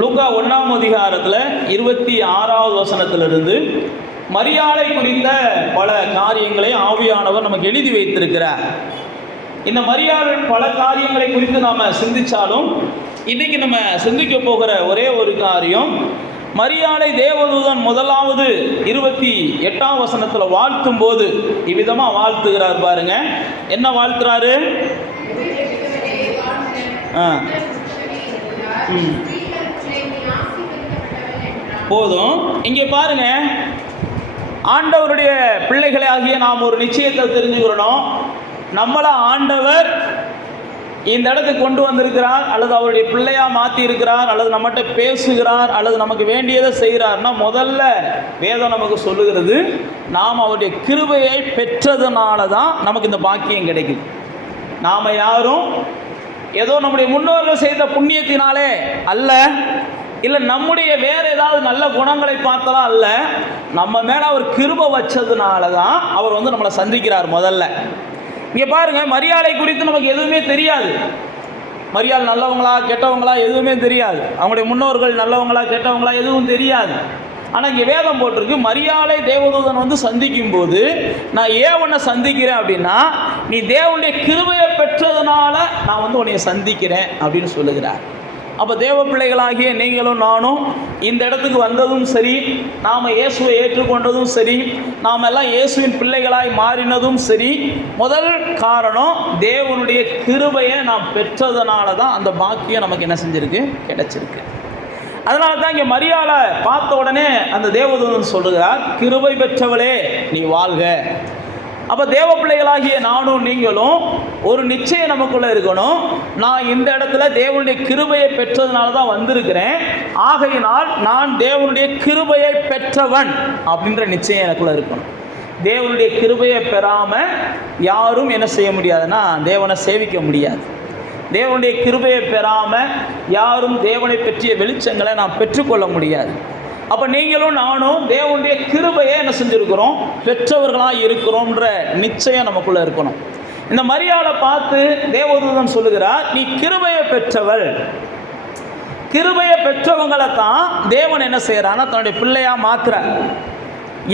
லூக்கா 1ஆம் அதிகாரத்தில் 26வது வசனத்திலிருந்து மரியாதை குறித்த பல காரியங்களை ஆவியானவர் நமக்கு எழுதி வைத்திருக்கிறார். இந்த மரியாதை பல காரியங்களை குறித்து நாம் சிந்திச்சாலும் இன்னைக்கு நம்ம சிந்திக்க போகிற ஒரே ஒரு காரியம், மரியாதை தேவதூதன் முதலாவது 28ஆம் வசனத்தில் வாழ்த்தும் போது இவ்விதமாக வாழ்த்துகிறார். பாருங்க, என்ன வாழ்த்துறாரு? போதும். இங்கே பாருங்க, ஆண்டவருடைய பிள்ளைகளை ஆகிய நாம் ஒரு நிச்சயத்தை தெரிஞ்சுக்கிறோம். நம்மளை ஆண்டவர் இந்த இடத்துக்கு கொண்டு வந்திருக்கிறார், அல்லது அவருடைய பிள்ளையா மாற்றி இருக்கிறார், அல்லது நம்மகிட்ட பேசுகிறார், அல்லது நமக்கு வேண்டியதை செய்கிறார்னா முதல்ல வேதம் நமக்கு சொல்லுகிறது, நாம் அவருடைய கிருபையை பெற்றதுனால தான் நமக்கு இந்த பாக்கியம் கிடைக்குது. நாம் யாரும் ஏதோ நம்முடைய முன்னோர்கள் செய்த புண்ணியத்தினாலே அல்ல, இல்லை நம்முடைய வேறு ஏதாவது நல்ல குணங்களை பார்த்தலாம் அல்ல, நம்ம மேலே அவர் கிருபை வச்சதுனால தான் அவர் நம்மளை சந்திக்கிறார். முதல்ல இங்கே பாருங்கள், மரியாதை குறித்து நமக்கு எதுவுமே தெரியாது. மரியாதை நல்லவங்களா கெட்டவங்களா எதுவுமே தெரியாது. அவங்களுடைய முன்னோர்கள் நல்லவங்களா கெட்டவங்களா எதுவும் தெரியாது. ஆனால் இங்கே வேதம் போட்டிருக்கு, மரியாதை தேவதூதன் சந்திக்கும் போது நான் ஏன் உன்னை சந்திக்கிறேன் அப்படின்னா, நீ தேவனுடைய கிருபையை பெற்றதுனால நான் உன்னை சந்திக்கிறேன் அப்படின்னு சொல்லுகிறார். அப்போ தேவ பிள்ளைகளாகிய நீங்களும் நானும் இந்த இடத்துக்கு வந்ததும் சரி, நாம் இயேசுவை ஏற்றுக்கொண்டதும் சரி, நாம் எல்லாம் இயேசுவின் பிள்ளைகளாய் மாறினதும் சரி, முதல் காரணம் தேவனுடைய கிருபையை நாம் பெற்றதுனால தான் அந்த பாக்கியம் நமக்கு என்ன செஞ்சிருக்கு, கிடைச்சிருக்கு. அதனால தான் இங்கே மரியாதை பார்த்த உடனே அந்த தேவதூதன் சொல்லுகிறார், கிருபை பெற்றவளே நீ வாழ்க. அப்போ தேவ பிள்ளைகளாகிய நானும் நீங்களும் ஒரு நிச்சயம் நமக்குள்ளே இருக்கணும், நான் இந்த இடத்துல தேவனுடைய கிருபையை பெற்றதுனால தான் வந்திருக்கிறேன், ஆகையினால் நான் தேவனுடைய கிருபையை பெற்றவன் அப்படின்ற நிச்சயம் எனக்குள்ளே இருக்கணும். தேவனுடைய கிருபையை பெறாமல் யாரும் என்ன செய்ய முடியாதுன்னா தேவனை சேவிக்க முடியாது. தேவனுடைய கிருபையை பெறாமல் யாரும் தேவனை பற்றிய வெளிச்சங்களை நாம் பெற்றுக்கொள்ள முடியாது. அப்போ நீங்களும் நானும் தேவனுடைய கிருபையை என்ன செஞ்சுருக்கிறோம், பெற்றவர்களாக இருக்கிறோன்ற நிச்சயம் நமக்குள்ளே இருக்கணும். இந்த மரியாதை பார்த்து தேவதூதன் சொல்லுகிறார், நீ கிருபையை பெற்றவள். கிருபையை பெற்றவங்களை தான் தேவன் என்ன செய்கிறான்னா தன்னுடைய பிள்ளையாக மாற்றுறார்.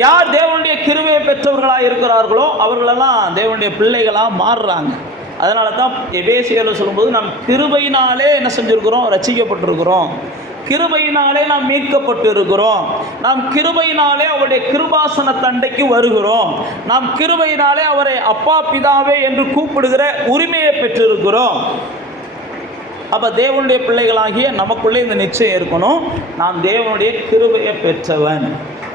யார் தேவனுடைய கிருபையை பெற்றவர்களாக இருக்கிறார்களோ அவர்களெல்லாம் தேவனுடைய பிள்ளைகளாக மாறுறாங்க. அதனால தான் எபேசியரில் சொல்லும்போது நாம் கிருபையினாலே என்ன செஞ்சுருக்கிறோம், ரட்சிக்கப்பட்டிருக்கிறோம், கிருபையினாலே நாம் மீட்கப்பட்டு இருக்கிறோம், நாம் கிருபையினாலே அவருடைய கிருபாசன தண்டைக்கு வருகிறோம், நாம் கிருபையினாலே அவரை அப்பா பிதாவே என்று கூப்பிடுகிற உரிமையை பெற்றிருக்கிறோம். அப்போ தேவனுடைய பிள்ளைகளாகிய நமக்குள்ளே இந்த நிச்சயம் இருக்கணும், நாம் தேவனுடைய கிருபையை பெற்றவன்,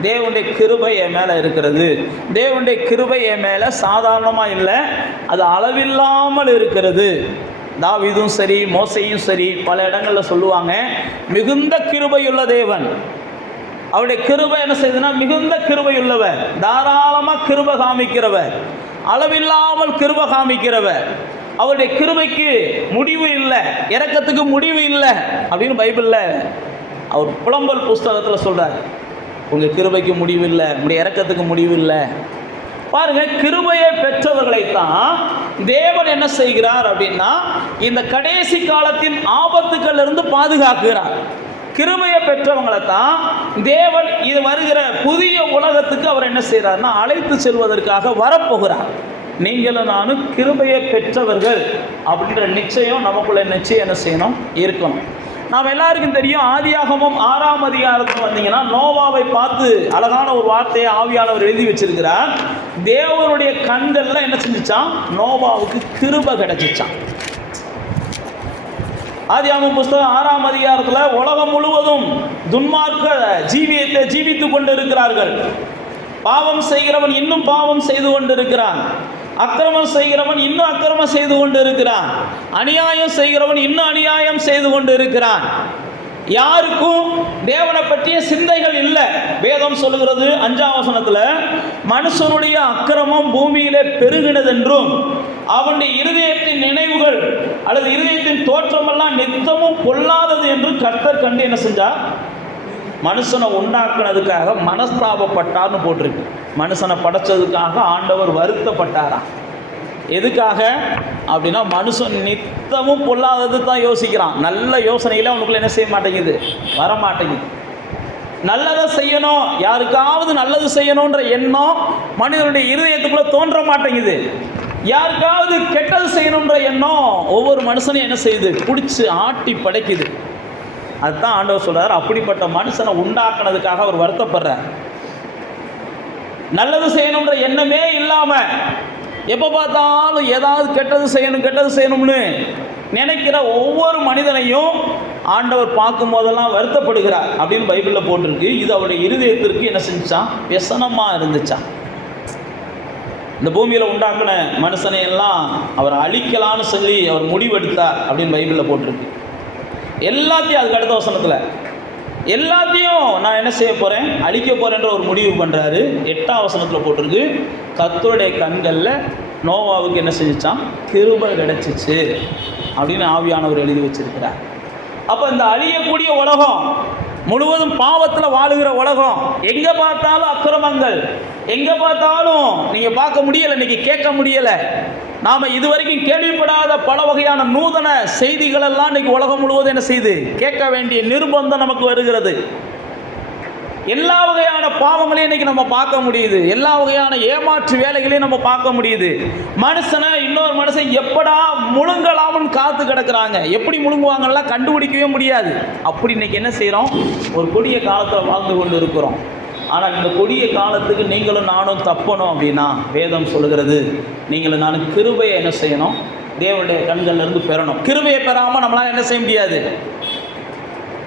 தேவனுடைய கிருபை என் மேலே இருக்கிறது. தேவனுடைய கிருபை என் மேலே சாதாரணமாக இல்லை, அது அளவில்லாமல் இருக்கிறது. தாவீதும் சரி மோசையும் சரி பல இடங்களில் சொல்லுவாங்க, மிகுந்த கிருபையுள்ள தேவன். அவருடைய கிருபை என்ன செய்யுதுன்னா மிகுந்த கிருபையுள்ளவர், தாராளமாக கிருபை காமிக்கிறவர், அளவில்லாமல் கிருபை காமிக்கிறவர். அவருடைய கிருபைக்கு முடிவு இல்லை, இரக்கத்துக்கு முடிவு இல்லை அப்படின்னு பைபிளில் அவர் புலம்பல் புஸ்தகத்தில் சொல்கிறார். உங்கள் கிருபைக்கு முடிவு இல்லை, உங்களுடைய இரக்கத்துக்கு முடிவு இல்லை. பாருங்கள், கிருபையை பெற்றவர்களைத்தான் தேவன் என்ன செய்கிறார் அப்படின்னா இந்த கடைசி காலத்தின் ஆபத்துக்கள் இருந்து பாதுகாக்கிறார். கிருபையை பெற்றவங்களை தான் தேவன் இது வருகிற புதிய உலகத்துக்கு அவர் என்ன செய்கிறார்னா அழைத்து செல்வதற்காக வரப்போகிறார். நீங்களும் நானும் கிருபையை பெற்றவர்கள் அப்படின்ற நிச்சயம் நமக்குள்ள நிச்சயம் என்ன செய்யணும், இருக்கணும். நாம் எல்லாருக்கும் தெரியும், ஆதியாகமம் 6ஆம் அதிகாரத்தில் வந்தீங்கன்னா நோவாவை பார்த்து அழகான ஒரு வார்த்தையை ஆவியானவர் எழுதி வச்சிருக்கிறார். தேவனுடைய கண்கள்ல என்ன செஞ்சிச்சான், நோவாவுக்கு கிருபை கிடைச்சிச்சான். ஆதியாகமம் புஸ்தகம் 6ஆம் அதிகாரத்தில் உலகம் முழுவதும் துன்மார்க்க ஜீவியத்தை ஜீவித்து கொண்டு இருக்கிறார்கள். பாவம் செய்கிறவன் இன்னும் பாவம் செய்து கொண்டு இருக்கிறான், அக்கிரமம் செய்கிறவன் இன்னும் அக்கிரமம் செய்து கொண்டு இருக்கிறான், அநியாயம் செய்கிறவன் இன்னும் அநியாயம் செய்து கொண்டு இருக்கிறான். யாருக்கும் தேவனை பற்றிய சிந்தைகள் இல்லை. வேதம் சொல்லுகிறது 5ஆம் வசனத்தில், மனுஷனுடைய அக்கிரமம் பூமியிலே பெருகினதென்றும் அவனுடைய இருதயத்தின் நினைவுகள் அல்லது இருதயத்தின் தோற்றமெல்லாம் நித்தமும் பொல்லாதது என்று கர்த்தர் கண்டு என்ன செஞ்சார், மனுஷனை உண்டாக்குனதுக்காக மனஸ்தாபப்பட்டார்னு போட்டிருக்கு. மனுஷனை படைச்சதுக்காக ஆண்டவர் வருத்தப்பட்டாராம். எதுக்காக அப்படின்னா மனுஷன் நித்தமும் பொல்லாதது தான் யோசிக்கிறான். நல்ல யோசனையில் அவனுக்குள்ள என்ன செய்ய மாட்டேங்குது, வர மாட்டேங்குது. நல்லதை செய்யணும், யாருக்காவது நல்லது செய்யணுன்ற எண்ணம் மனிதனுடைய இருதயத்துக்குள்ள தோன்ற மாட்டேங்குது. யாருக்காவது கெட்டது செய்யணுன்ற எண்ணம் ஒவ்வொரு மனுஷனையும் என்ன செய்யுது, பிடிச்சி ஆட்டி படைக்குது. அதுதான் ஆண்டவர் சொல்றார், அப்படிப்பட்ட மனுஷனை உண்டாக்குனதுக்காக அவர் வருத்தப்படுறார். நல்லது செய்யணுன்ற எண்ணமே இல்லாம எப்போ பார்த்தாலும் ஏதாவது கெட்டது செய்யணும்னு நினைக்கிற ஒவ்வொரு மனிதனையும் ஆண்டவர் பார்க்கும் போதெல்லாம் வருத்தப்படுகிறார் அப்படின்னு பைபிளில் போட்டிருக்கு. இது அவருடைய இருதயத்திற்கு என்ன செஞ்சான், व्यसனமாக இருந்துச்சான். இந்த பூமியில் உண்டாக்குன மனுஷனை எல்லாம் அவர் அழிக்கலான்னு சொல்லி அவர் முடிவெடுத்தார் அப்படின்னு பைபிளில் போட்டிருக்கு. எல்லாத்தையும் அதுக்கு அடுத்த வசனத்தில் எல்லாத்தையும் நான் என்ன செய்ய போகிறேன், அழிக்க போகிறேன்ற ஒரு முடிவு பண்ணுறாரு. 8ஆம் வசனத்தில் போட்டிருக்கு, கர்த்தருடைய கண்களில் நோவாவுக்கு என்ன செஞ்சிச்சான், கிருபை கிடைச்சிச்சு அப்படின்னு ஆவியானவர் எழுதி வச்சிருக்கிறார். அப்போ இந்த அழியக்கூடிய உலகம் முழுவதும் பாவத்தில் வாழுகிற உலகம், எங்கே பார்த்தாலும் அக்கிரமங்கள், எங்கே பார்த்தாலும் நீங்கள் பார்க்க முடியலை, இன்றைக்கி கேட்க முடியலை. நாம் இதுவரைக்கும் கேள்விப்படாத பல வகையான நூதன செய்திகளெல்லாம் இன்றைக்கி உலகம் முழுவதும் என்ன செய்யுது, கேட்க வேண்டிய நிர்பந்தம் நமக்கு வருகிறது. எல்லா வகையான பாவங்களையும் இன்றைக்கி நம்ம பார்க்க முடியுது. எல்லா வகையான ஏமாற்று வேலைகளையும் நம்ம பார்க்க முடியுது. மனுஷனை இன்னொரு மனுஷன் எப்படா முழுங்கலாம்னு காத்து கிடக்கிறாங்க. எப்படி முழுங்குவாங்கலாம் கண்டுபிடிக்கவே முடியாது. அப்படி இன்றைக்கி என்ன செய்கிறோம், ஒரு கொடிய காலத்தில் வாழ்ந்து கொண்டு இருக்கிறோம். ஆனால் இந்த கொடிய காலத்துக்கு நீங்களும் நானும் தப்பணும் அப்படின்னா வேதம் சொல்லுகிறது, நீங்களும் நானும் கிருபையை என்ன செய்யணும், தேவனுடைய கண்கள்லேருந்து பெறணும். கிருபையை பெறாமல் நம்மளால் என்ன செய்ய முடியாது,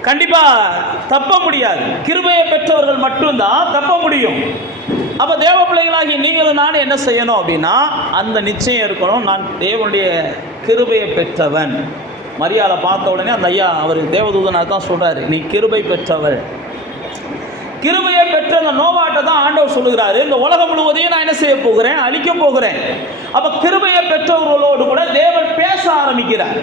கண்டிப்பாக தப்ப முடியாது. கிருபையை பெற்றவர்கள் மட்டும்தான் தப்ப முடியும். அப்போ தேவ பிள்ளைகளாகி நீங்களும் நானும் என்ன செய்யணும் அப்படின்னா அந்த நிச்சயம் இருக்கணும், நான் தேவனுடைய கிருபையை பெற்றவன். மரியாதை பார்த்த உடனே அந்த ஐயா அவர் தேவதூதனாக தான் சொல்கிறாரு, நீ கிருபை பெற்றவள். கிருபையை பெற்ற அந்த நோவாட்டை தான் ஆண்டவர் சொல்லுகிறாரு, இந்த உலகம் முழுவதையும் நான் என்ன செய்ய போகிறேன், அழிக்க போகிறேன். அப்போ கிருபையை பெற்றவர்களோடு கூட தேவன் பேச ஆரம்பிக்கிறார்.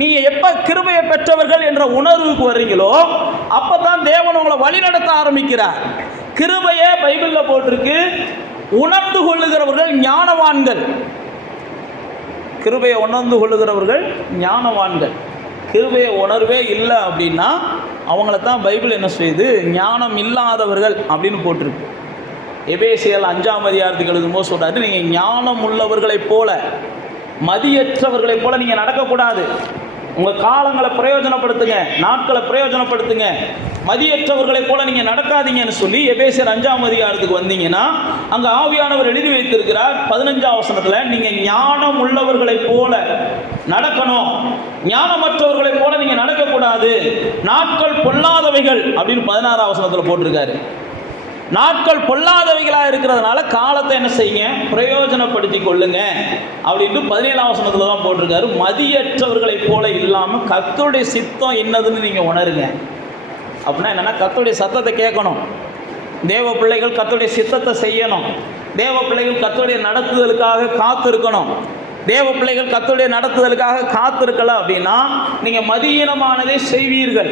நீங்கள் எப்போ கிருபையை பெற்றவர்கள் என்ற உணர்வுக்கு வர்றீங்களோ அப்போ தான் தேவன் உங்களை வழிநடத்த ஆரம்பிக்கிறார். கிருபையை பைபிளில் போட்டிருக்கு, உணர்ந்து கொள்ளுகிறவர்கள் ஞானவான்கள். கிருபையை உணர்ந்து கொள்ளுகிறவர்கள் ஞானவான்கள். கிருபையை உணர்வே இல்லை அப்படின்னா அவங்கள தான் பைபிள் என்ன செய்யுது, ஞானம் இல்லாதவர்கள் அப்படின்னு போட்டிருக்கு. எபேசியர் 5ஆம் அதிகாரத்துக்கு எழுதும்போது சொல்கிறாரு, நீங்கள் ஞானம் உள்ளவர்களைப் போல மதியற்றவர்களைப் போல நீங்கள் நடக்கக்கூடாது. உங்கள் காலங்களை பிரயோஜனப்படுத்துங்க, நாட்களை பிரயோஜனப்படுத்துங்க, மதியற்றவர்களைப் போல நீங்கள் நடக்காதீங்கன்னு சொல்லி எபேசியர் 5ஆம் அதிகாரத்துக்கு வந்தீங்கன்னா அங்கே ஆவியானவர் எழுதி வைத்திருக்கிறார் 15ஆம் வசனத்தில், நீங்கள் ஞானம் உள்ளவர்களைப் போல நடக்கணும், ஞானமற்றவர்களைப் போல நீங்கள் நடக்கக்கூடாது. நாட்கள் பொல்லாதவைகள் அப்படின்னு 16ஆம் வசனத்தில் போட்டிருக்காரு. நாட்கள் பொல்லாதவைகளாக இருக்கிறதுனால காலத்தை என்ன செய்யுங்க, பிரயோஜனப்படுத்தி கொள்ளுங்க அப்படின்ட்டு 17ஆம் வசனத்தில் தான் போட்டிருக்காரு. மதியற்றவர்களைப் போல இல்லாமல் கர்த்தருடைய சித்தம் என்னதுன்னு நீங்கள் உணருங்க. அப்படின்னா என்னென்னா கர்த்தருடைய சத்தத்தை கேட்கணும், தேவ பிள்ளைகள் கர்த்தருடைய சித்தத்தை செய்யணும், தேவ பிள்ளைகள் கர்த்தருடைய நடத்துதலுக்காக காத்து இருக்கணும். தேவ பிள்ளைகள் கர்த்தருடைய நடத்துதலுக்காக காத்திருக்கல அப்படின்னா நீங்கள் மதியீனமானதை செய்வீர்கள்,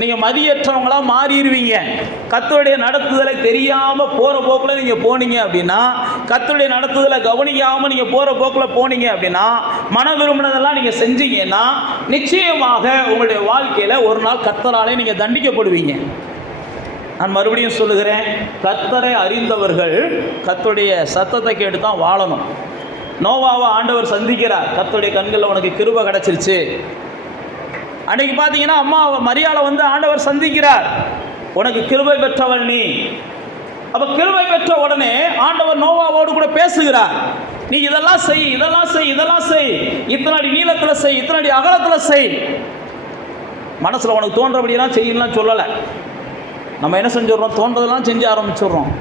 நீங்கள் மதியற்றவங்களாக மாறிடுவீங்க. கர்த்தருடைய நடத்துதலை தெரியாமல் போகிற போக்கில் நீங்கள் போனீங்க அப்படின்னா, கர்த்தருடைய நடத்துதலை கவனிக்காமல் நீங்கள் போகிற போக்கில் போனீங்க அப்படின்னா, மன விரும்பினதெல்லாம் நீங்கள் செஞ்சீங்கன்னா நிச்சயமாக உங்களுடைய வாழ்க்கையில் ஒரு நாள் கர்த்தராலே நீங்கள் தண்டிக்கப்படுவீங்க. நான் மறுபடியும் சொல்லுகிறேன், கர்த்தரை அறிந்தவர்கள் கர்த்தருடைய சத்தத்தை கேட்டு தான் வாழணும். நோவாவை ஆண்டவர் சந்திக்கிறார், கர்த்தருடைய கண்களில் உனக்கு கிருபை கிடச்சிருச்சு. அன்றைக்கி பார்த்தீங்கன்னா அம்மா மரியாதை வந்து ஆண்டவர் சந்திக்கிறார், உனக்கு கிருபை பெற்றவள் நீ. அப்போ கிருபை பெற்ற உடனே ஆண்டவர் நோவாவோடு கூட பேசுகிறார், நீ இதெல்லாம் செய், இதெல்லாம் செய், இதெல்லாம் செய், இத்தனை அடி நீளத்தில் செய், இத்தனை அடி அகலத்தில் செய். மனசில் உனக்கு தோன்றபடியெல்லாம் செய்யலாம் சொல்லலை. நம்ம என்ன செஞ்சிடறோம், தோன்றதெல்லாம் செஞ்சு ஆரம்பிச்சிடுறோம்.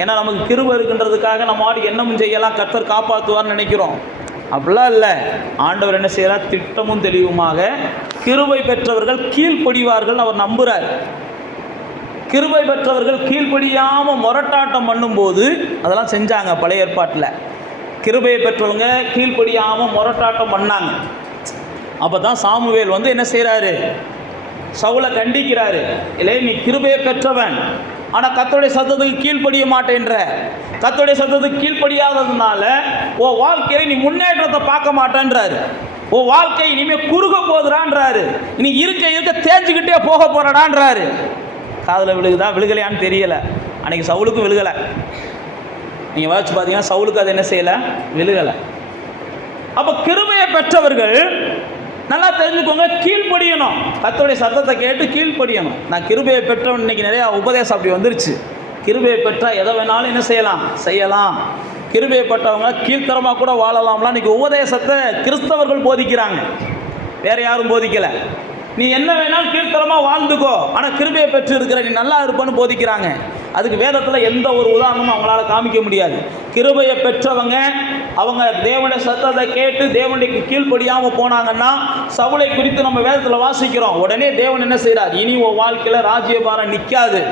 ஏன்னா நமக்கு கிருபை இருக்குன்றதுக்காக நம்ம ஆடி என்னமும் செய்யலாம், கர்த்தர் காப்பாற்றுவார்னு நினைக்கிறோம். அப்படிலாம் இல்லை. ஆண்டவர் என்ன செய்யறார், திட்டமும் தெளிவுமாக கிருபை பெற்றவர்கள் கீழ்ப்படிவார்கள் அவர் நம்புகிறார். கிருபை பெற்றவர்கள் கீழ்ப்படியாமல் முரட்டாட்டம் பண்ணும்போது அதெல்லாம் செஞ்சாங்க பழைய ஏற்பாட்டில். கிருபையை பெற்றவங்க கீழ்ப்படியாமல் முரட்டாட்டம் பண்ணாங்க. அப்போ தான் சாமுவேல் வந்து என்ன செய்கிறாரு, சவுலை கண்டிக்கிறாரு, இல்லை நீ கிருபையை பெற்றவன், ஆனால் கர்த்தருடைய சத்தத்துக்கு கீழ்ப்படிய மாட்டேன்ற. கர்த்தருடைய சத்தத்துக்கு கீழ்ப்படியாததுனால உன் வாழ்க்கையில நீ முன்னேற்றத்தை பார்க்க மாட்டேன்றாரு. உன் வாழ்க்கை இனிமேல் குறுக போகுதுறான்றாரு. இனி இருக்க இருக்க தேஞ்சுக்கிட்டே போக போறடான்றாரு. காதில் விழுகுதா விழுகலையான்னு தெரியல. அன்னைக்கு சவுலுக்கும் விழுகலை. நீங்கள் வாட்சி பார்த்தீங்கன்னா சவுலுக்கு அது என்ன செய்யலை, விழுகலை. அப்போ கிருபையை பெற்றவர்கள் நல்லா தெரிஞ்சுக்கோங்க, கீழ்ப்படியணும். கர்த்தருடைய சத்தத்தை கேட்டு கீழ்ப்படியணும். நான் கிருபையை பெற்றவன். இன்னைக்கு நிறையா உபதேசம் அப்படி வந்துருச்சு. கிருபையை பெற்றால் எதை வேணாலும் என்ன செய்யலாம். கிருபையை பெற்றவங்க கீழ்த்தரமாக கூட வாழலாம்லாம் இன்னைக்கு உபதேசத்தை கிறிஸ்தவர்கள் போதிக்கிறாங்க, வேற யாரும் போதிக்கலை. நீ என்ன வேணாலும் கீழ்த்தரமாக வாழ்ந்துக்கோ, ஆனால் கிருபையை பெற்று இருக்கிற நீ நல்லா இருப்பன்னு போதிக்கிறாங்க. அதுக்கு வேதத்தில் எந்த ஒரு உதாரணமும் அவங்களால காமிக்க முடியாது. கிருபையை பெற்றவங்க அவங்க தேவனுடைய சத்தத்தை கேட்டு தேவனுடைய கீழ்ப்படியாமல் போனாங்கன்னா, சவுலை குறித்து நம்ம வேதத்தில் வாசிக்கிறோம். உடனே தேவன் என்ன செய்கிறார், இனி உன் வாழ்க்கையில் ராஜ்யபாரம் நிற்காது,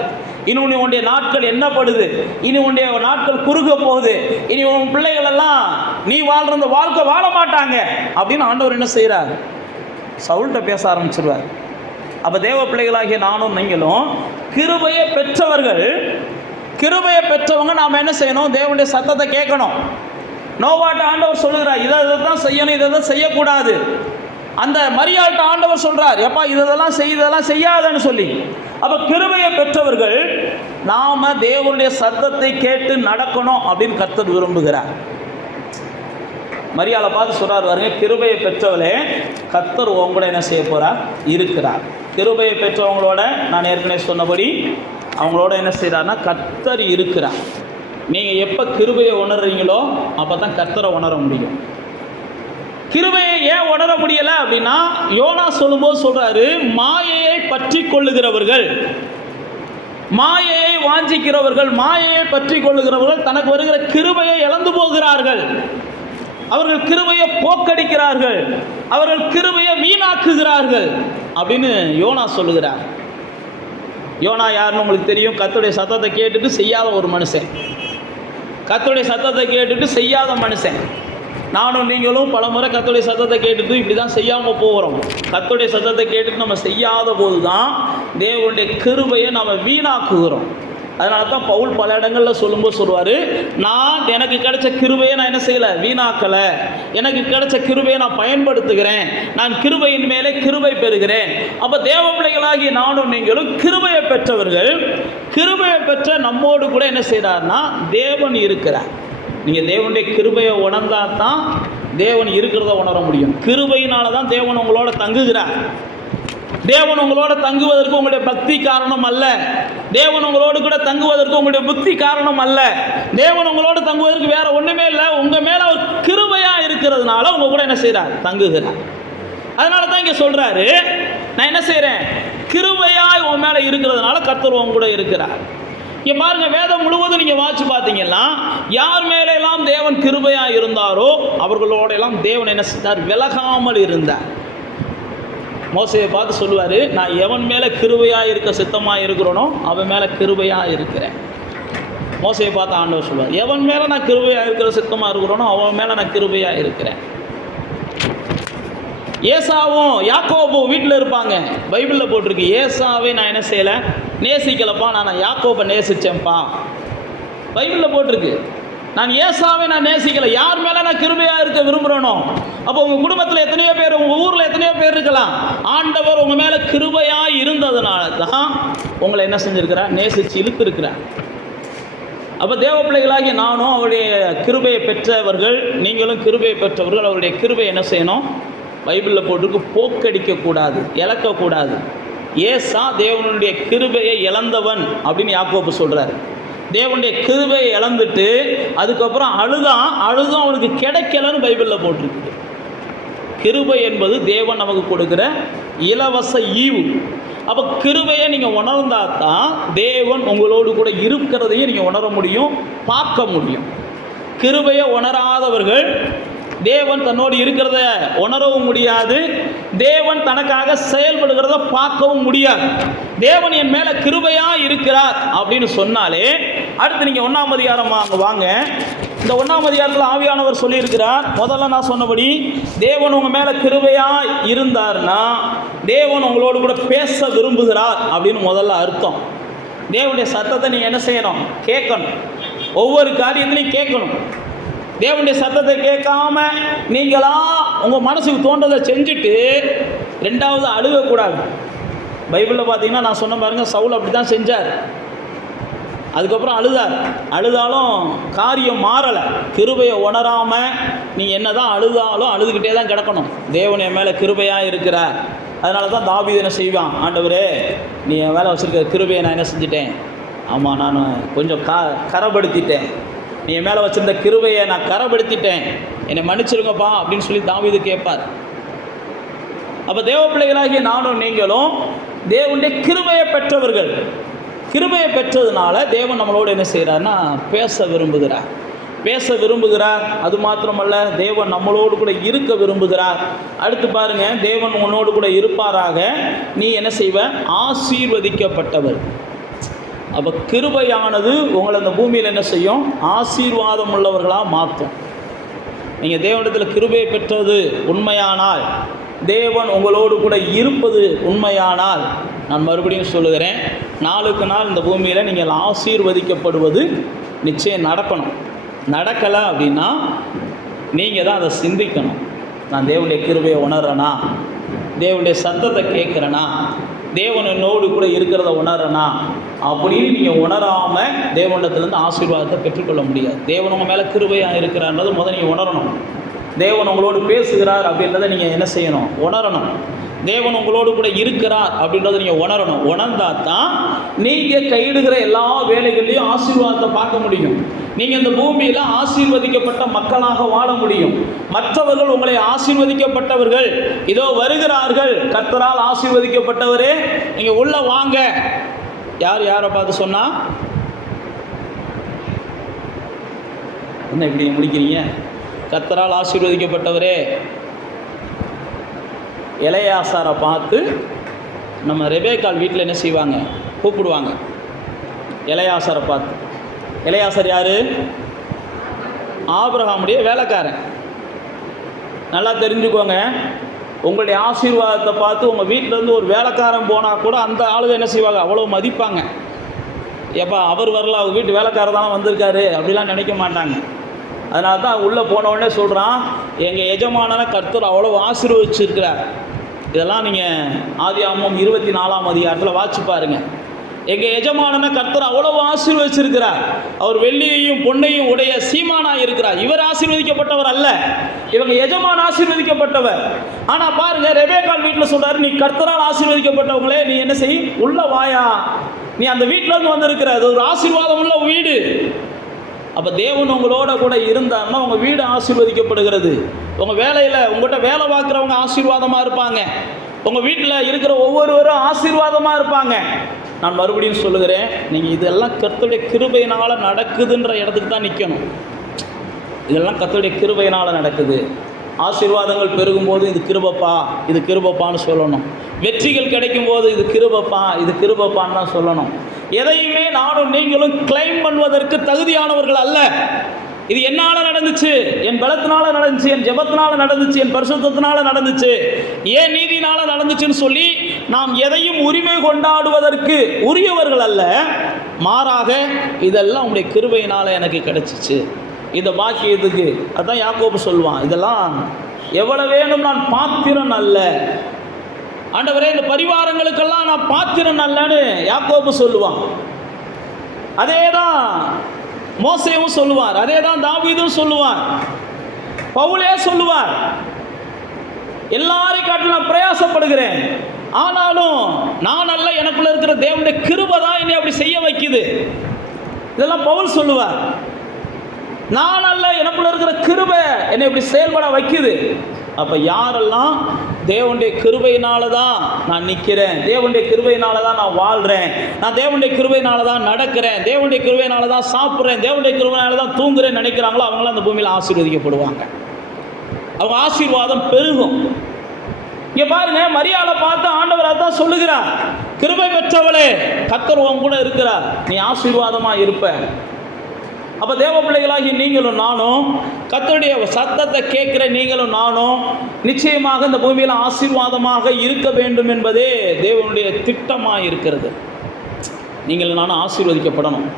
இனி உன்னுடைய நாட்கள் என்னப்படுது, இனி உன்னுடைய நாட்கள் குறுக போகுது, இனி உன் பிள்ளைகள் எல்லாம் நீ வாழ்ற வாழ்க்கை வாழ மாட்டாங்க அப்படின்னு ஆண்டவர் என்ன செய்கிறார், சவுல்கிட்ட பேச ஆரம்பிச்சிருவார். அப்போ தேவ பிள்ளைகளாகிய நானும் நீங்களும் கிருபையை பெற்றவர்கள். கிருபையை பெற்றவங்க நாம் என்ன செய்யணும், தேவனுடைய சத்தத்தை கேட்கணும். நோவாட்ட ஆண்டவர் சொல்லுகிறார், இதை தான் செய்யணும், இதை செய்யக்கூடாது. அந்த மரியாள்கிட்ட ஆண்டவர் சொல்றார், எப்பா இதெல்லாம் இதெல்லாம் செய்யாதன்னு சொல்லி. அப்போ கிருபையை பெற்றவர்கள் நாம தேவனுடைய சத்தத்தை கேட்டு நடக்கணும் அப்படின்னு கர்த்தர் விரும்புகிறார். மரியாதை பார்த்து சொல்றாரு பாருங்க, கிருபையை பெற்றவளே கர்த்தர் உங்களோட என்ன செய்ய போறார், இருக்கிறார். கிருபையை பெற்றவங்களோட நான் ஏற்கனவே சொன்னபடி அவங்களோட என்ன செய்யறாருன்னா கர்த்தர் இருக்கிறார். நீங்கள் எப்போ கிருபையை உணர்றீங்களோ அப்போ தான் கர்த்தரை உணர முடியும். கிருபையை ஏன் உணர முடியலை அப்படின்னா, யோனா சொல்லும்போது சொல்றாரு, மாயையை பற்றி கொள்ளுகிறவர்கள், மாயையை வாஞ்சிக்கிறவர்கள், மாயையை பற்றி கொள்ளுகிறவர்கள் தனக்கு வருகிற கிருபையை இழந்து போகிறார்கள். அவர்கள் கிருபையை போக்கடிக்கிறார்கள், அவர்கள் கிருபையை வீணாக்குகிறார்கள் அப்படின்னு யோனா சொல்லுகிறார். யோனா யாருன்னு உங்களுக்கு தெரியும். கர்த்தருடைய சத்தத்தை கேட்டுட்டு செய்யாத ஒரு மனுஷன். கர்த்தருடைய சத்தத்தை கேட்டுட்டு செய்யாத மனுஷன். நானும் நீங்களும் பல முறை கர்த்தருடைய சத்தத்தை கேட்டுட்டு இப்படி தான் செய்யாமல் போகிறோம். கர்த்தருடைய சத்தத்தை கேட்டுட்டு நம்ம செய்யாத போது தான் தேவனுடைய கிருபையை நம்ம வீணாக்குகிறோம். அதனால தான் பவுல் பல இடங்களில் சொல்லும்போது சொல்லுவார், நான் எனக்கு கிடைச்ச கிருபையை நான் என்ன செய்யலை, வீணாக்கலை. எனக்கு கிடைச்ச கிருபையை நான் பயன்படுத்துகிறேன். நான் கிருபையின் மேலே கிருபை பெறுகிறேன். அப்போ தேவ பிள்ளைகளாகி நானும் நீங்களும் கிருபையை பெற்றவர்கள். கிருபையை பெற்ற நம்மோடு கூட என்ன செய்கிறார்னா தேவன் இருக்கிறார். நீங்கள் தேவனுடைய கிருபையை உணர்ந்தால் தான் தேவன் இருக்கிறத உணர முடியும். கிருபையினால தான் தேவன் உங்களோட தங்குகிறார். தேவன் உங்களோட தங்குவதற்கு உங்களுடைய பக்தி காரணம் அல்ல. தேவன் உங்களோடு கூட தங்குவதற்கு உங்களுடைய புத்தி காரணம் அல்ல. தேவன் உங்களோடு தங்குவதற்கு வேற ஒண்ணுமே இல்லை. உங்க மேல ஒரு கிருபையா இருக்கிறதுனால உங்க கூட என்ன செய்றார், தங்குகிறார். அதனால தான் இங்க சொல்றாரு, நான் என்ன செய்றேன், கிருபையாய் உன் மேல இருக்கிறதுனால கர்த்தர் உன் கூட இருக்கிறார். இங்க பாருங்க, வேதம் முழுவதும் நீங்க வாசிச்சு பார்த்தீங்கன்னா, யார் மேல எல்லாம் தேவன் கிருபையா இருந்தாரோ அவர்களோட எல்லாம் தேவன் என்ன செய்தார், விலகாமல் இருந்தார். மோசையை பார்த்து சொல்லுவார், நான் எவன் மேலே கிருபையாக இருக்க சித்தமாக இருக்கிறோனோ அவன் மேலே கிருபையாக இருக்கிறேன். மோசையை பார்த்து ஆண்டவர் சொல்லுவார், எவன் மேலே நான் கிருபையாக இருக்கிற சித்தமாக இருக்கிறோனோ அவன் மேலே நான் கிருபையாக இருக்கிறேன். ஏசாவும் யாக்கோபும் வீட்டில் இருப்பாங்க. பைபிளில் போட்டிருக்கு, ஏசாவை நான் என்ன செய்யலை, நேசிக்கலப்பா, நான் யாக்கோபை நேசித்தேன்ப்பா. பைபிளில் போட்டிருக்கு. நான் ஏசாவை நான் நேசிக்கலை, யார் மேலே நான் கிருபையாக இருக்க விரும்புகிறேனோ. அப்போ உங்கள் குடும்பத்தில் எத்தனையோ பேர், உங்கள் ஊரில் எத்தனையோ பேர் இருக்கலாம். ஆண்டவர் உங்கள் மேலே கிருபையாக இருந்ததுனால தான் உங்களை என்ன செஞ்சுருக்கிறார், நேசித்து இழுத்துருக்கிறார். அப்போ தேவ பிள்ளைகளாகி நானும் அவருடைய கிருபையை பெற்றவர்கள், நீங்களும் கிருபையை பெற்றவர்கள். அவருடைய கிருபை என்ன செய்யணும், பைபிளில் போட்டிருக்கு, போக்கடிக்கக்கூடாது, இழக்கக்கூடாது. ஏசா தேவனுடைய கிருபையை இழந்தவன் அப்படின்னு யாக்கோபு சொல்கிறார். தேவனுடைய கிருபையை இழந்துட்டு அதுக்கப்புறம் அழுதும் அவனுக்கு கிடைக்கலன்னு பைபிளில் போட்டிருக்கு. கிருபை என்பது தேவன் நமக்கு கொடுக்குற இலவச ஈவு. அப்போ கிருபையை நீங்கள் உணர்ந்தா தான் தேவன் உங்களோடு கூட இருக்கிறதையும் நீங்கள் உணர முடியும், பார்க்க முடியும். கிருபையை உணராதவர்கள் தேவன் தன்னோடு இருக்கிறத உணரவும் முடியாது, தேவன் தனக்காக செயல்படுகிறத பார்க்கவும் முடியாது. தேவன் என் மேலே கிருபையாக இருக்கிறார் அப்படின்னு சொன்னாலே, அடுத்து நீங்கள் 1ஆம் அதிகாரம் வாங்க. இந்த 1ஆம் அதிகாரத்தில் ஆவியானவர் சொல்லியிருக்கிறார், முதல்ல நான் சொன்னபடி தேவன் உங்கள் மேலே கிருபையாக இருந்தார்னா தேவன் உங்களோடு கூட பேச விரும்புகிறார் அப்படின்னு முதல்ல அர்த்தம். தேவனுடைய சத்தத்தை நீங்கள் என்ன செய்யணும்? கேட்கணும். ஒவ்வொரு காரியத்திலையும் கேட்கணும். தேவனுடைய சத்தத்தை கேட்காம நீங்களா உங்கள் மனசுக்கு தோன்றதை செஞ்சுட்டு ரெண்டாவது அழுகக்கூடாது. பைபிளில் பார்த்தீங்கன்னா நான் சொன்ன பாருங்க, சவுல் அப்படி தான் செஞ்சார். அதுக்கப்புறம் அழுதாலும் காரியம் மாறலை. கிருபையை உணராமல் நீங்கள் என்ன தான் அழுதாலும் அழுதுகிட்டே தான் கிடக்கணும். தேவன் என் மேலே கிருபையாக இருக்கிறார். அதனால தான் தாவீது என்ன செய்வான், ஆண்டவரே நீ என் மேலே வச்சுருக்க கிருபையை நான் என்ன செஞ்சிட்டேன், ஆமாம் நான் கொஞ்சம் கரைப்படுத்திட்டேன், நீ என் மேலே வச்சுருந்த கிருபையை நான் கரைப்படுத்திட்டேன், என்னை மன்னிச்சிருங்கப்பா அப்படின்னு சொல்லி தாவீது கேட்பார். அப்போ தேவ பிள்ளைகளாகிய நானும் நீங்களும் தேவனுடைய கிருபையை பெற்றவர்கள். கிருபையை பெற்றதுனால தேவன் நம்மளோடு என்ன செய்கிறார்னா பேச விரும்புகிறார். அது மாத்திரமல்ல, தேவன் நம்மளோடு கூட இருக்க விரும்புகிறார். அடுத்து பாருங்க, தேவன் உன்னோடு கூட இருப்பாராக, நீ என்ன செய்வ? ஆசீர்வதிக்கப்பட்டவர். அப்போ கிருபையானது உங்களை அந்த பூமியில் என்ன செய்யும்? ஆசீர்வாதம் உள்ளவர்களாக மாற்றும். நீங்கள் தேவனிடத்தில் கிருபையை பெற்றது உண்மையானால், தேவன் உங்களோடு கூட இருப்பது உண்மையானால், நான் மறுபடியும் சொல்லுகிறேன், நாளுக்கு நாள் இந்த பூமியில் நீங்கள் ஆசீர்வதிக்கப்படுவது நிச்சயம் நடக்கணும். நடக்கலை அப்படின்னா நீங்கள் தான் அதை சிந்திக்கணும். நான் தேவனுடைய கிருபையை உணர்றேனா, தேவனுடைய சத்தத்தை கேட்குறேனா, தேவன் என்னோடு கூட இருக்கிறத உணர்றேனா அப்படின்னு நீங்கள் உணராமல் தேவனிடத்துலேருந்து ஆசீர்வாதத்தை பெற்றுக்கொள்ள முடியாது. தேவன் உங்கள் மேலே கிருபையாக இருக்கிறார்ன்றதை முதல் நீங்கள் உணரணும். தேவன் உங்களோடு பேசுகிறார் அப்படின்றத நீங்கள் என்ன செய்யணும்? உணரணும். தேவன் உங்களோடு கூட இருக்கிறார் அப்படின்றத நீங்கள் உணரணும். உணர்ந்தால் தான் நீங்கள் கையிடுகிற எல்லா வேலைகள்லையும் ஆசீர்வாதத்தை பார்க்க முடியும். நீங்கள் இந்த பூமியில் ஆசீர்வதிக்கப்பட்ட மக்களாக வாழ முடியும். மற்றவர்கள் உங்களை ஆசீர்வதிக்கப்பட்டவர்கள், இதோ வருகிறார்கள், கர்த்தரால் ஆசீர்வதிக்கப்பட்டவரே நீங்கள் உள்ளே வாங்க. யாரை பார்த்து சொன்னா? என்ன இப்படி முடிக்கிறீங்க? கர்த்தரால் ஆசீர்வதிக்கப்பட்டவரே. எலையாசாரை பார்த்து நம்ம ரெபேக்காள் வீட்டில் என்ன செய்வாங்க? கூப்பிடுவாங்க. எலையாசாரை பார்த்து. எலையாசார் யார்? ஆபிரகாமுடைய வேலைக்காரன். நல்லா தெரிஞ்சுக்கோங்க, உங்களுடைய ஆசீர்வாதத்தை பார்த்து உங்கள் வீட்டிலேருந்து ஒரு வேலைக்காரன் போனால் கூட அந்த ஆளுங்க என்ன செய்வாங்க? அவ்வளோ மதிப்பாங்க. ஏப்பா அவர் வரல, அவங்க வீட்டு வேலைக்காரர் தானே வந்திருக்காரு அப்படிலாம் நினைக்க மாட்டாங்க. அதனால தான் உள்ளே போனவுடனே சொல்கிறான், எங்கள் எஜமானனை கர்த்தர் அவ்வளோ ஆசீர்வதிச்சிருக்கிறார். இதெல்லாம் நீங்கள் ஆதியாகமம் 24ஆம் அதிகாரத்தில் வாசிச்சு பாருங்கள். எங்கள் எஜமானனை கர்த்தர் அவ்வளோ ஆசீர்வதிச்சிருக்கிறார். அவர் வெள்ளியையும் பொன்னையும் உடைய சீமானாக இருக்கிறார். இவர் ஆசீர்வதிக்கப்பட்டவர் அல்ல, இவங்க எஜமான ஆசீர்வதிக்கப்பட்டவர். ஆனால் பாருங்கள், ரெபேக்காள் வீட்டில் சொல்கிறாரு, நீ கர்த்தரால் ஆசீர்வதிக்கப்பட்டவங்களே நீ என்ன செய்? உள்ள வாயா, நீ அந்த வீட்டிலேருந்து வந்திருக்கிற, அது ஒரு ஆசீர்வாதம் உள்ள வீடு. அப்போ தேவன் உங்களோட கூட இருந்தாருன்னா உங்கள் வீடு ஆசீர்வதிக்கப்படுகிறது. உங்கள் வேலையில் உங்கள்கிட்ட வேலை பார்க்குறவங்க ஆசீர்வாதமாக இருப்பாங்க. உங்கள் வீட்டில் இருக்கிற ஒவ்வொருவரும் ஆசீர்வாதமாக இருப்பாங்க. நான் மறுபடியும் சொல்லுகிறேன், நீங்கள் இதெல்லாம் கர்த்தருடைய கிருபையினால் நடக்குதுன்ற இடத்துக்கு தான் நிற்கணும். இதெல்லாம் கர்த்தருடைய கிருபையினால் நடக்குது. ஆசீர்வாதங்கள் பெருகும்போது இது கிருபப்பான்னு சொல்லணும். வெற்றிகள் கிடைக்கும் போது இது கிருபப்பான்னு தான் சொல்லணும். எதையுமே நானும் நீங்களும் கிளைம் பண்ணுவதற்கு தகுதியானவர்கள் அல்ல. இது என்னால் நடந்துச்சு, என் பலத்தினால நடந்துச்சு, என் ஜெபத்தினால நடந்துச்சு, என் பரிசுத்தத்தினால நடந்துச்சு, ஏன் நீதினால நடந்துச்சுன்னு சொல்லி நாம் எதையும் உரிமை கொண்டாடுவதற்கு உரியவர்கள் அல்ல. மாறாக இதெல்லாம் உங்களுடைய கிருபையினால் எனக்கு கிடைச்சிச்சு, இந்த பாக்கியத்துக்கு. அதுதான் யாக்கோபு சொல்லுவான், இதெல்லாம் எவ்வளவு வேணும், நான் பாத்திரன் அல்ல. ஆண்டவரே, இந்த பரிவாரங்களுக்கெல்லாம் நான் பாத்திரன் அல்லன்னு யாக்கோபு சொல்லுவான். அதே தான் மோசேவும் சொல்லுவார், அதே தான் தாவீதும் சொல்லுவார், பவுலே சொல்லுவார். எல்லாரையும் காட்டிலும் நான் பிரயாசப்படுகிறேன், ஆனாலும் நான் அல்ல, எனக்குள்ள இருக்கிற தேவனுடைய கிருபை தான் என்னை அப்படி செய்ய வைக்குது. இதெல்லாம் பவுல் சொல்லுவார். நான் அல்ல, எனக்குள்ள இருக்கிற கிருபை என்னை இப்படி செயல்பட வைக்குது. அப்போ யாரெல்லாம் தேவனுடைய கிருபையினால தான் நான் நிற்கிறேன், தேவனுடைய கிருபையினால தான் நான் வாழ்கிறேன், நான் தேவனுடைய கிருபையினால தான் நடக்கிறேன், தேவனுடைய கிருபையினால தான் சாப்பிட்றேன், தேவனுடைய கிருபையினால தான் தூங்குறேன்னு நினைக்கிறாங்களோ அவங்களாம் அந்த பூமியில் ஆசீர்வதிக்கப்படுவாங்க. அவங்க ஆசீர்வாதம் பெருகும். இங்கே பாருங்க, மரியாதை பார்த்து ஆண்டவர் அதான் சொல்லுகிறார், கிருபை பெற்றவளே கர்த்தர் உன் கூட இருக்கிறார், நீ ஆசீர்வாதமாக இருப்ப. அப்போ தேவ பிள்ளைகளாகி நீங்களும் நானும், கர்த்தருடைய சத்தத்தை கேட்குற நீங்களும் நானும் நிச்சயமாக இந்த பூமியில் ஆசீர்வாதமாக இருக்க வேண்டும் என்பதே தேவனுடைய திட்டமாக இருக்கிறது. நீங்கள் நானும் ஆசீர்வதிக்கப்படணும்.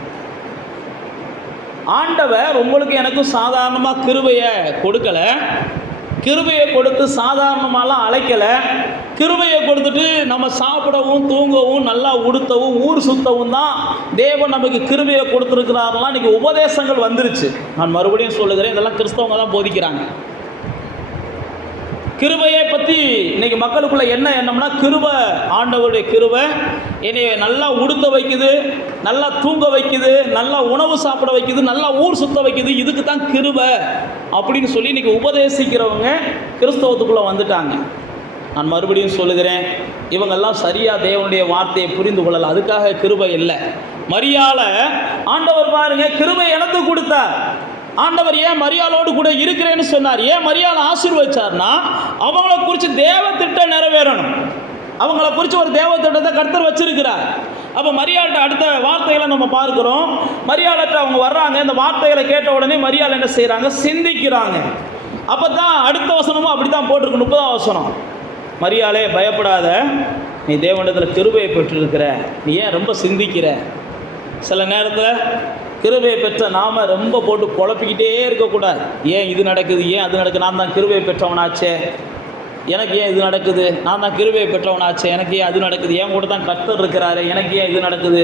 ஆண்டவர் உங்களுக்கு எனக்கும் சாதாரணமாக கிருபையை கொடுக்கலை. கிருபையை கொடுத்து சாதாரணமாலாம் அழைக்கலை. கிருபையை கொடுத்துட்டு நம்ம சாப்பிடவும் தூங்கவும் நல்லா உடுத்தவும் ஊர் சுத்தவும் தான் தேவன் நமக்கு கிருபையை கொடுத்துருக்கிறாரெல்லாம் இன்றைக்கி உபதேசங்கள் வந்துருச்சு. நான் மறுபடியும் சொல்லுகிறேன், இதெல்லாம் கிறிஸ்தவங்க தான் போதிக்கிறாங்க. கிருபையை பற்றி இன்றைக்கி மக்களுக்குள்ள என்ன எண்ணம்னா, கிருபை, ஆண்டவருடைய கிருபை என்னை நல்லா உடுத்த வைக்குது, நல்லா தூங்க வைக்குது, நல்லா உணவு சாப்பிட வைக்குது, நல்லா ஊர் சுத்த வைக்குது, இதுக்கு தான் கிருபை அப்படின்னு சொல்லி இன்றைக்கி உபதேசிக்கிறவங்க கிறிஸ்தவத்துக்குள்ளே வந்துட்டாங்க. நான் மறுபடியும் சொல்லுகிறேன், இவங்கெல்லாம் சரியாக தேவனுடைய வார்த்தையை புரிந்து கொள்ளலை. அதுக்காக கிருபை இல்லை. மரியாளை ஆண்டவர் பாருங்க கிருபை எனக்கு கொடுத்தார். ஆண்டவர் ஏன் மரியாளோடு கூட இருக்கிறேன்னு சொன்னார்? ஏன் மரியாளை ஆசீர்வதிச்சார்னா, அவங்கள குறித்து தேவ திட்டம் நிறைவேறணும். அவங்கள குறித்து ஒரு தேவ திட்டத்தை கர்த்தர் வச்சிருக்கிறார். அப்போ மரியாள்கிட்ட அடுத்த வார்த்தைகளை நம்ம பார்க்குறோம். மரியாள்கிட்ட அவங்க வர்றாங்க. இந்த வார்த்தைகளை கேட்ட உடனே மரியாள் என்ன செய்கிறாங்க? சிந்திக்கிறாங்க. அப்போ தான் அடுத்த வசனமும் அப்படி தான் போட்டிருக்கு, 30ஆம் வசனம். மரியாளே பயப்படாத, நீ தேவனிடத்தில் கிருபையை பெற்றிருக்கிற, நீ ஏன் ரொம்ப சிந்திக்கிற? சில நேரத்தில் கிருபையை பெற்ற நாம் ரொம்ப போட்டு குழப்பிக்கிட்டே இருக்கக்கூடாது. ஏன் இது நடக்குது, ஏன் அது நடக்குது, நான் தான் கிருபையை பெற்றவனாச்சே, எனக்கு ஏன் இது நடக்குது, நான் தான் கிருபையை பெற்றவனாச்சே, எனக்கு ஏன் அது நடக்குது, ஏன் கூட தான் கர்த்தர் இருக்கிறாரு, எனக்கு ஏன் இது நடக்குது,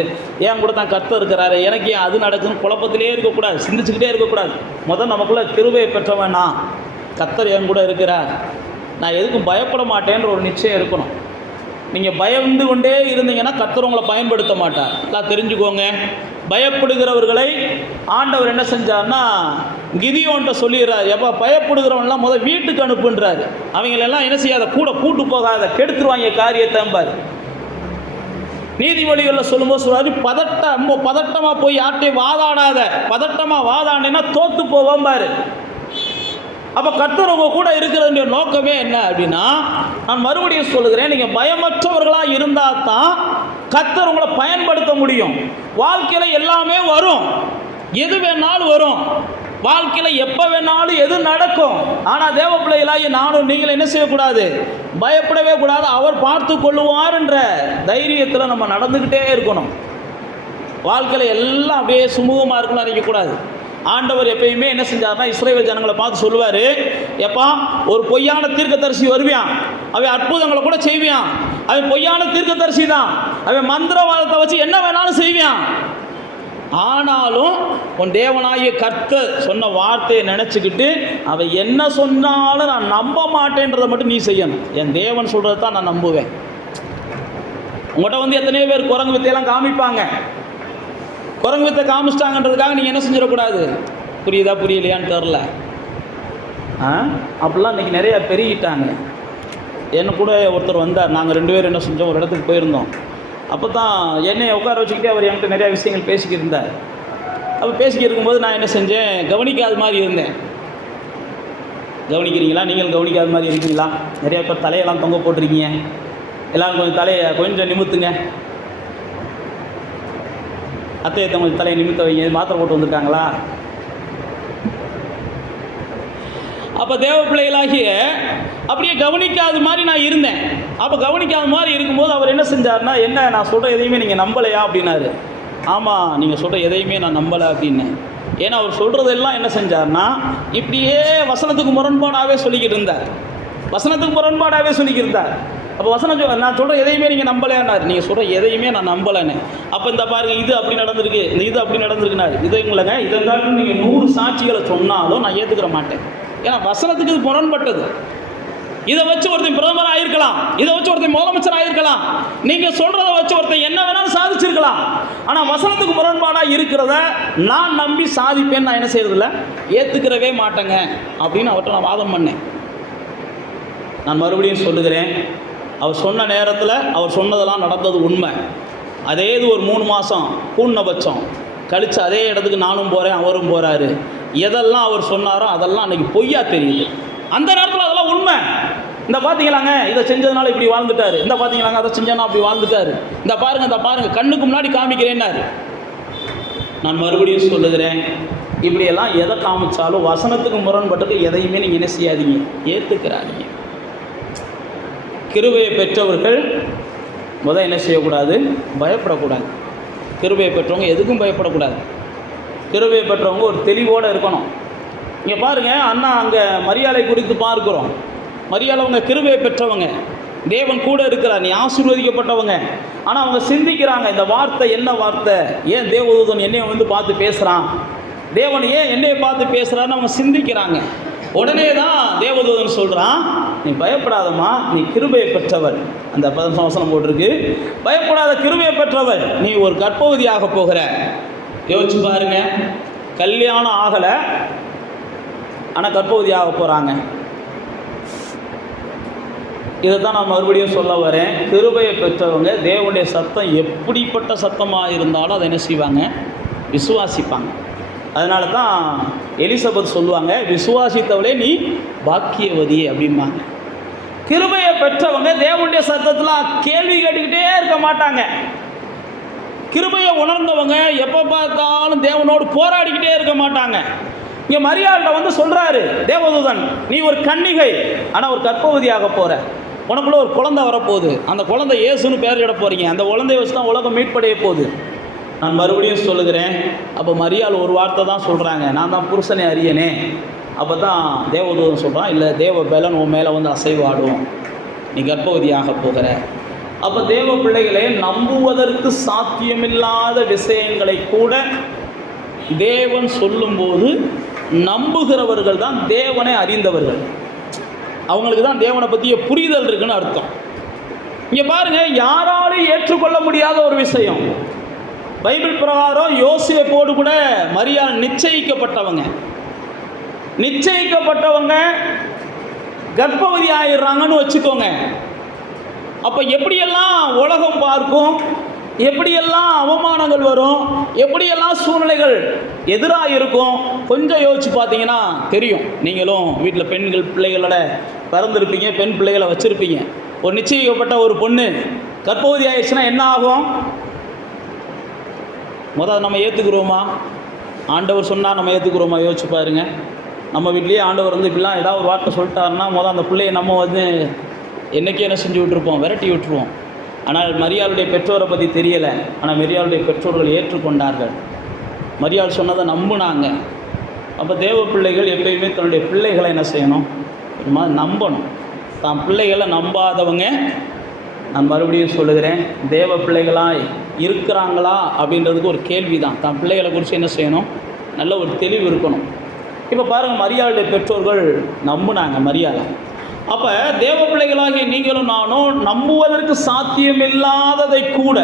ஏன் கூட தான் கர்த்தர் இருக்கிறாரு, எனக்கு ஏன் அது நடக்குதுன்னு குழப்பத்திலே இருக்கக்கூடாது, சிந்திச்சுக்கிட்டே இருக்கக்கூடாது. முதல் நமக்குள்ளே கிருபையை பெற்றவன் நான், கர்த்தர் என் கூட இருக்கிறார், நான் எதுக்கும் பயப்பட மாட்டேன்ற ஒரு நிச்சயம் இருக்கணும். நீங்கள் பயந்து கொண்டே இருந்தீங்கன்னா கர்த்தர் உங்களை பயன்படுத்த மாட்டார். எல்லாம் தெரிஞ்சுக்கோங்க. பயப்படுகிறவர்களை ஆண்டவர் என்ன செஞ்சார்னா, கிதியோன்ட்ட சொல்லிடுறாரு, எப்போ பயப்படுகிறவன்லாம் முதல் வீட்டுக்கு அனுப்புன்றாரு. அவங்களெல்லாம் என்ன செய்யாத, கூட கூட்டு போகாத, கெடுத்துருவாங்க காரியத்தைம்பார். நீதிமொழிகளில் சொல்லும்போது சொல்றாரு, பதட்டமாக போய் யார்ட்டையும் வாதாடாத, பதட்டமாக வாதாடினா தோத்து போவோம்பாரு. அப்போ கர்த்தர் உங்க கூட இருக்கிறதுடைய நோக்கமே என்ன அப்படின்னா, நான் மறுபடியும் சொல்லுகிறேன், நீங்கள் பயமற்றவர்களாக இருந்தால் தான் கர்த்தர் உங்களை பயன்படுத்த முடியும். வாழ்க்கையில் எல்லாமே வரும், எது வேணாலும் வரும், வாழ்க்கையில் எப்போ வேணாலும் எது நடக்கும். ஆனால் தேவ பிள்ளைகளாகி நானும் நீங்கள் என்ன செய்யக்கூடாது? பயப்படவே கூடாது. அவர் பார்த்து கொள்ளுவார் என்ற தைரியத்தில் நம்ம நடந்துக்கிட்டே இருக்கணும். வாழ்க்கையில் எல்லாம் அப்படியே சுமூகமாக இருக்குன்னு நினைக்கக்கூடாது. ஆண்டவர் எப்பயுமே என்ன செஞ்சார்னா, இஸ்ரவேல் ஜனங்களை பார்த்து சொல்லுவார், எப்பா ஒரு பொய்யான தீர்க்கதரிசி வருவியான், அவன் அற்புதங்களை கூட செய்வியான், அவன் பொய்யான தீர்க்கதரிசி தான், அவன் மந்திரவாதத்தை வச்சு என்ன வேணாலும் செய்வியான், ஆனாலும் உன் தேவனாகிய கர்த்தர் சொன்ன வார்த்தையை நினச்சிக்கிட்டு அவன் என்ன சொன்னாலும் நான் நம்ப மாட்டேன்றதை மட்டும் நீ செய்யணும். என் தேவன் சொல்கிறது தான் நான் நம்புவேன். உங்கள்கிட்ட வந்து எத்தனையோ பேர் குரங்கு வித்தையெல்லாம் காமிப்பாங்க. குரங்கு வித்தை காமிச்சிட்டாங்கன்றதுக்காக நீங்கள் என்ன செஞ்சிடக்கூடாது. புரியுதா புரியலையான்னு தெரில. அப்படிலாம் இன்றைக்கி நிறையா பெருகிட்டாங்க. என்ன கூட ஒருத்தர் வந்தார், நாங்கள் 2 பேரும் என்ன செஞ்சோம், ஒரு இடத்துக்கு போயிருந்தோம். அப்போ தான் என்னை உட்கார வச்சுக்கிட்டே அவர் என்கிட்ட நிறையா விஷயங்கள் பேசிக்கிட்டு இருந்தார். அப்போ பேசிக்கிட்டு இருக்கும்போது நான் என்ன செஞ்சேன், கவனிக்காத மாதிரி இருந்தேன். கவனிக்கிறீங்களா? நீங்கள் கவனிக்காத மாதிரி இருக்கீங்களா? நிறையா பேர் தலையெல்லாம் தொங்க போட்டிருக்கீங்க. எல்லோரும் கொஞ்சம் தலையை கொஞ்சம் நிமித்துங்க. அத்தையத்தை கொஞ்சம் தலையை நிமித்த வைங்க. மாத்திரை போட்டு வந்திருக்காங்களா? அப்போ தேவ பிள்ளைகளாகிய அப்படியே கவனிக்காத மாதிரி நான் இருந்தேன். அப்போ கவனிக்காத மாதிரி இருக்கும்போது அவர் என்ன செஞ்சார்னா, என்ன நான் சொல்கிற எதையுமே நீங்கள் நம்பலையா அப்படின்னாரு. ஆமாம், நீங்கள் சொல்கிற எதையுமே நான் நம்பலை அப்படின்னேன். ஏன்னா அவர் சொல்கிறதெல்லாம் என்ன செஞ்சார்னா, இப்படியே வசனத்துக்கு முரண்பாடாகவே சொல்லிக்கிட்டு இருந்தார். வசனத்துக்கு முரண்பாடாகவே சொல்லிக்கிட்டு இருந்தார். அப்போ வசனம் நான் சொல்கிற எதையுமே நீங்கள் நம்பலைன்னாரு. நீங்கள் சொல்கிற எதையுமே நான் நம்பலைன்னு. அப்போ இந்த பாருங்கள், இது அப்படி நடந்திருக்கு, இந்த இது அப்படி நடந்திருக்குனாரு. இது இல்லைங்க, இதெல்லாம் நீங்கள் 100 சாட்சிகளை சொன்னாலும் நான் ஏற்றுக்கிற மாட்டேன். ஏன்னா வசனத்துக்கு இது முரண்பட்டது. இதை வச்சு ஒருத்தன் பிரதமர் ஆகிருக்கலாம், இதை வச்சு ஒருத்தன் முதலமைச்சர் ஆகிருக்கலாம், நீங்கள் சொல்கிறத வச்சு ஒருத்தன் என்ன வேணாலும் சாதிச்சிருக்கலாம். ஆனால் வசனத்துக்கு முரண்பாடாக இருக்கிறத நான் நம்பி சாதிப்பேன்னு நான் என்ன செய்யறதில்ல, ஏற்றுக்கிறவே மாட்டேங்க அப்படின்னு அவர்கிட்ட நான் வாதம் பண்ணேன். நான் மறுபடியும் சொல்லுகிறேன், அவர் சொன்ன நேரத்தில் அவர் சொன்னதெல்லாம் நடந்தது உண்மை. அதே இது ஒரு 3 மாதம் கூண்ணபட்சம் கழித்து அதே இடத்துக்கு நானும் போகிறேன், அவரும் போகிறாரு. எதெல்லாம் அவர் சொன்னாரோ அதெல்லாம் அன்றைக்கி பொய்யா தெரியுது. அந்த நேரத்தில் அதெல்லாம் உண்மை. இந்த பார்த்தீங்களாங்க, இதை செஞ்சதுனால இப்படி வாழ்ந்துட்டார், இந்த பார்த்தீங்களாங்க அதை செஞ்சனா அப்படி வாழ்ந்துட்டார், இந்த பாருங்கள் கண்ணுக்கு முன்னாடி காமிக்கிறேன்னாரு. நான் மறுபடியும் சொல்லுகிறேன், இப்படியெல்லாம் எதை காமிச்சாலும் வசனத்துக்கு முரண்பட்டது எதையுமே நீங்கள் என்ன செய்யாதீங்க, ஏற்றுக்கிறாதீங்க. கிருபையை பெற்றவர்கள் என்ன செய்யக்கூடாது, பயப்படக்கூடாது. கிருபையை பெற்றவங்க எதுக்கும் பயப்படக்கூடாது. கிருபையை பெற்றவங்க ஒரு தெளிவோடு இருக்கணும். இங்கே பாருங்கள், அண்ணா அங்கே மரியாதை குறித்து பார்க்குறோம். மரியாதை அவங்க கிருபையை பெற்றவங்க, தேவன் கூட இருக்கிறார், நீ ஆசீர்வதிக்கப்பட்டவங்க. ஆனால் அவங்க சிந்திக்கிறாங்க, இந்த வார்த்தை என்ன வார்த்தை, ஏன் தேவதூதன் என்னைய வந்து பார்த்து பேசுகிறான், தேவன் ஏன் என்னையை பார்த்து பேசுகிறான்னு அவங்க சிந்திக்கிறாங்க. உடனே தான் தேவதூதன் சொல்கிறான், நீ பயப்படாதம்மா, நீ கிருபையை பெற்றவர். அந்த 15 வசனம் போட்டிருக்கு, பயப்படாத, கிருபையை பெற்றவர், நீ ஒரு கர்ப்பவதியாக போகிற. யோசிச்சு பாருங்க, கல்யாணம் ஆகலை, ஆனால் கர்ப்பவதியாக போகிறாங்க. இதை தான் நான் மறுபடியும் சொல்ல வரேன். கிருபையை பெற்றவங்க தேவனுடைய சத்தம் எப்படிப்பட்ட சத்தமாக இருந்தாலும் அதை என்ன செய்வாங்க, விசுவாசிப்பாங்க. அதனால தான் எலிசபெத் சொல்லுவாங்க, விசுவாசித்தவளே நீ பாக்கியவதி அப்படிம்பாங்க. கிருபையை பெற்றவங்க தேவனுடைய சத்தத்தில் கேள்வி கேட்டுக்கிட்டே இருக்க மாட்டாங்க. கிருபையை உணர்ந்தவங்க எப்போ பார்த்தாலும் தேவனோடு போராடிக்கிட்டே இருக்க மாட்டாங்க. இங்கே மரியாதை வந்து சொல்கிறாரு தேவதூதன், நீ ஒரு கன்னிகை, ஆனால் ஒரு கர்ப்பவதியாக போகிற, உனக்குள்ள ஒரு குழந்தை வரப்போகுது, அந்த குழந்தை இயேசுன்னு பேர் இட போகிறீங்க, அந்த குழந்தைய வச்சு தான் உலகம் மீட்படைய போகுது. நான் மறுபடியும் சொல்லுகிறேன். அப்போ மரியாள் ஒரு வார்த்தை தான் சொல்கிறாங்க, நான் தான் புருஷனை அறியனே. அப்போ தான் தேவதூதன் சொல்கிறான், இல்லை, தேவ பலன் உன் மேலே வந்து அசைவாடும், நீ கர்ப்பவதியாக போகிற. அப்போ தேவ பிள்ளைகளே, நம்புவதற்கு சாத்தியமில்லாத விஷயங்களை கூட தேவன் சொல்லும்போது நம்புகிறவர்கள் தான் தேவனை அறிந்தவர்கள். அவங்களுக்கு தான் தேவனை பற்றிய புரிதல் இருக்குன்னு அர்த்தம். இங்கே பாருங்கள், யாராலும் ஏற்றுக்கொள்ள முடியாத ஒரு விஷயம். பைபிள் பிரகாரம் யோசேப்போடு கூட மரியாள் நிச்சயிக்கப்பட்டவங்க கர்ப்பவதி ஆயிடுறாங்கன்னு வச்சுக்கோங்க. அப்போ எப்படியெல்லாம் உலகம் பார்க்கும், எப்படியெல்லாம் அவமானங்கள் வரும், எப்படியெல்லாம் சூழ்நிலைகள் எதிராக இருக்கும், கொஞ்சம் யோசிச்சு பார்த்தீங்கன்னா தெரியும். நீங்களும் வீட்டில் பெண்கள் பிள்ளைகளோட பிறந்திருப்பீங்க, பெண் பிள்ளைகளை வச்சுருப்பீங்க. ஒரு நிச்சயிக்கப்பட்ட ஒரு பொண்ணு கர்ப்பவதி ஆயிடுச்சுன்னா என்ன ஆகும்? முதல் நம்ம ஏற்றுக்குறோமா? ஆண்டவர் சொன்னால் நம்ம ஏற்றுக்குறோமா? யோசிச்சு பாருங்க. நம்ம வீட்லேயே ஆண்டவர் வந்து இப்படிலாம் ஏதாவது ஒரு வார்த்தை சொல்லிட்டாருன்னா முதல் அந்த பிள்ளையை நம்ம வந்து என்றைக்கே என்ன செஞ்சு விட்டுருப்போம், விரட்டி விட்டுருவோம். ஆனால் மரியாளுடைய பெற்றோரை பற்றி தெரியலை, ஆனால் மரியாளுடைய பெற்றோர்கள் ஏற்றுக்கொண்டார்கள், மரியாள் சொன்னதை நம்பினாங்க. அப்போ தேவ பிள்ளைகள் எப்பயுமே தன்னுடைய பிள்ளைகளை என்ன செய்யணும், ஒரு மாதிரி நம்பணும். தான் பிள்ளைகளை நம்பாதவங்க, நான் மறுபடியும் சொல்லுகிறேன், தேவ பிள்ளைகளாக இருக்கிறாங்களா அப்படின்றதுக்கு ஒரு கேள்வி தான். தான் பிள்ளைகளை குறித்து என்ன செய்யணும், நல்ல ஒரு தெளிவு இருக்கணும். இப்போ பாருங்கள், மரியாளுடைய பெற்றோர்கள் நம்பினாங்க மரியாதை. அப்போ தேவ பிள்ளைகளாகிய நீங்களும் நானும் நம்புவதற்கு சாத்தியமில்லாததை கூட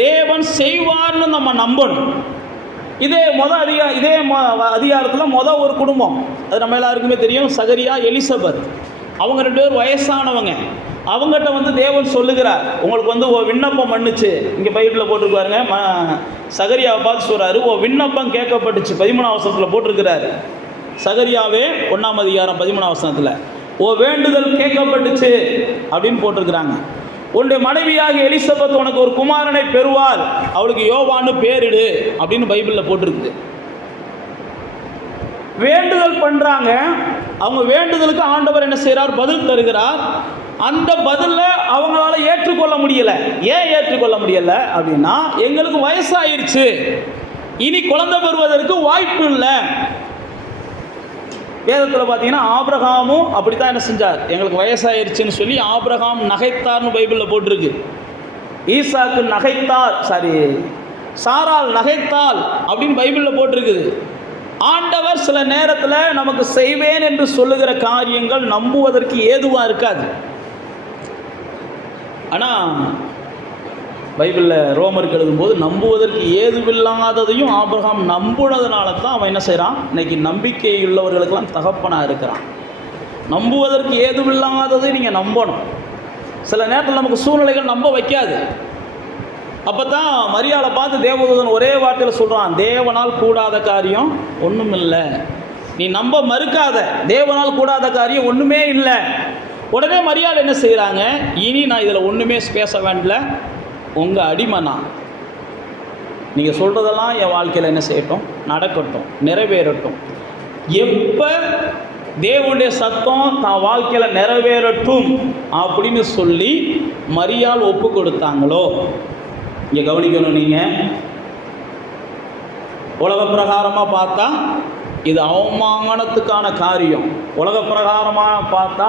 தேவன் செய்வார்னு நம்ம நம்பணும். இதே அதிகாரத்தில் ஒரு குடும்பம், அது நம்ம எல்லாருக்குமே தெரியும், சகரியா எலிசபெத். அவங்க 2 பேர் வயசானவங்க. அவங்ககிட்ட வந்து தேவன் சொல்லுகிறார், உங்களுக்கு வந்து ஓ விண்ணப்பம் பண்ணுச்சு. இங்கே பைபிளில் போட்டிருக்காருங்க, சகரியாவை பார்த்து சொல்கிறாரு, ஓ விண்ணப்பம் கேட்கப்பட்டுச்சு. 13ஆம் வசனத்தில் போட்டிருக்கிறாரு. சகரியாவே 1ஆம் அதிகாரம் 13ஆம் வசனத்தில் ஓ வேண்டுதல் கேட்கப்பட்டுச்சு அப்படின்னு போட்டிருக்கிறாங்க. உன்னுடைய மனைவியாக எலிசபெத் உனக்கு ஒரு குமாரனை பெறுவார், அவளுக்கு யோவான்னு பேரிடு அப்படின்னு பைபிளில் போட்டிருக்கு. வேண்டுதல் பண்ணுறாங்க. அவங்க வேண்டுதலுக்கு ஆண்டவர் என்ன செய்கிறார், பதில் தருகிறார். அந்த பதிலை அவங்களால ஏற்றுக்கொள்ள முடியலை. ஏன் ஏற்றுக்கொள்ள முடியலை அப்படின்னா, எங்களுக்கு வயசாயிருச்சு, இனி குழந்தை பெறுவதற்கு வாய்ப்பு இல்லை. வேதத்தில் பார்த்தீங்கன்னா ஆபிரகாமும் அப்படி தான் என்ன செஞ்சார், எங்களுக்கு வயசாயிருச்சுன்னு சொல்லி ஆபிரகாம் நகைத்தார்னு பைபிளில் போட்டிருக்கு. ஈசாக்கு நகைத்தார், சாராள் நகைத்தாள் அப்படின்னு பைபிளில் போட்டிருக்குது. ஆண்டவர் சில நேரத்தில் நமக்கு செய்வேன் என்று சொல்லுகிற காரியங்கள் நம்புவதற்கு ஏதுவாக இருக்காது. ஆனால் பைபிளில் ரோமருக்கு எழுதும்போது நம்புவதற்கு ஏதுவில்லாததையும் ஆபிரகாம் நம்புனதுனால தான் அவன் என்ன செய்கிறான், இன்றைக்கி நம்பிக்கை உள்ளவர்களுக்கெல்லாம் தகப்பனாக இருக்கிறான். நம்புவதற்கு ஏதுவில்லாததை நீங்கள் நம்பணும். சில நேரத்தில் நமக்கு சூழ்நிலைகள் நம்ப வைக்காது. அப்போ தான் மரியாதை பார்த்து தேவதூதன் ஒரே வார்த்தையில் சொல்கிறான், தேவனால் கூடாத காரியம் ஒன்றும் இல்லை. நீ நம்ப மறுக்காத, தேவனால் கூடாத காரியம் ஒன்றுமே இல்லை. உடனே மரியாதை என்ன செய்கிறாங்க, இனி நான் இதில் ஒன்றுமே பேச வேண்டல, உங்கள் அடிமை நான், நீங்கள் சொல்கிறதெல்லாம் என் வாழ்க்கையில் என்ன செய்யட்டும், நடக்கட்டும், நிறைவேறட்டும். எப்போ தேவனுடைய சத்தம் தான் வாழ்க்கையில் நிறைவேறட்டும் அப்படின்னு சொல்லி மரியாள் ஒப்பு கொடுத்தாங்களோ, இங்கே கவனிக்கணும். நீங்கள் உலக பிரகாரமாக பார்த்தா இது அவமானத்துக்கான காரியம், உலக பிரகாரமாக பார்த்தா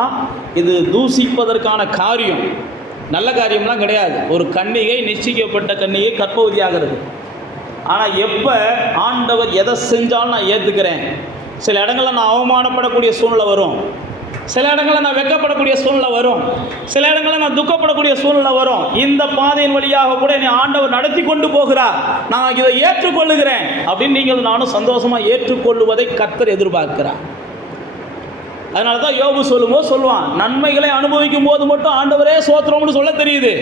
இது தூசிப்பதற்கான காரியம், நல்ல காரியம்லாம் கிடையாது. ஒரு கன்னிகை, நிச்சயிக்கப்பட்ட கன்னிகை கர்ப்பவதி ஆகிறது. ஆனால் எப்போ ஆண்டவர் எதை செஞ்சாலும் நான் ஏற்றுக்கிறேன், சில இடங்களில் நான் அவமானப்படக்கூடிய சூழ்நிலை வரும், சில இடங்களில் நான் வெட்கப்படக்கூடிய சூழ்நிலை வரும், சில இடங்களில் நான் துக்கப்படக்கூடிய சூழ்நிலை வரும். இந்த பாதையின் வழியாக கூட என்னை ஆண்டவர் நடத்தி கொண்டு போகிறார், நான் இதை ஏற்றுக்கொள்ளுகிறேன் அப்படின்னு நீங்கள் நானும் சந்தோஷமாக ஏற்றுக்கொள்ளுவதை கர்த்தர் எதிர்பார்க்கிறார். அதனால தான் யோபு சொல்லுவான், நன்மைகளை அனுபவிக்கும் போது மட்டும் ஆண்டவரே சோத்திரம்னு சொல்ல தெரியுது,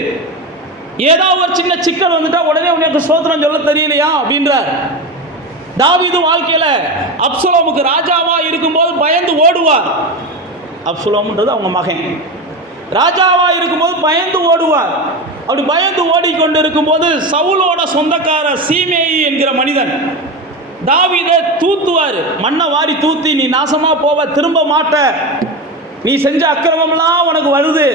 ஏதாவது ஒரு சின்ன சிக்கல் வந்துட்டா உடனே உனக்கு சோத்திரம் சொல்ல தெரியலையா அப்படின்றார். தாவீது வாழ்க்கையில் அப்சலோமுக்கு ராஜாவா இருக்கும்போது பயந்து ஓடுவார். அப்சலோம்ன்றது அவங்க மகன். ராஜாவா இருக்கும்போது பயந்து ஓடுவார். அப்படி பயந்து ஓடிக்கொண்டு இருக்கும்போது சவுலோட சொந்தக்கார சீமேயி என்கிற மனிதன் தாவீதை தூத்துவார், மண்ணை வாரி தூத்தி, நீ நாசமா போவ, திரும்ப மாட்ட, நீ செஞ்ச அக்கிரமம்லாம் உனக்கு வருது,